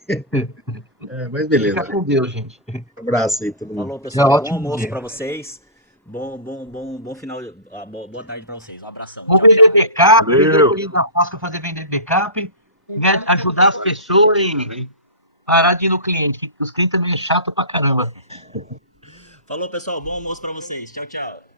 Mas beleza. Fica com Deus, gente. Um abraço aí, todo mundo. Falou, pessoal. Bom ótimo almoço dia. para vocês. Bom final, boa tarde pra vocês. Um abração. Vou Tchau, vender tchau. backup, vender Valeu. o período da Páscoa, fazer vender backup, ajudar as pessoas e parar de ir no cliente, que os clientes também é chato pra caramba. Falou, pessoal. Bom almoço pra vocês. Tchau, tchau.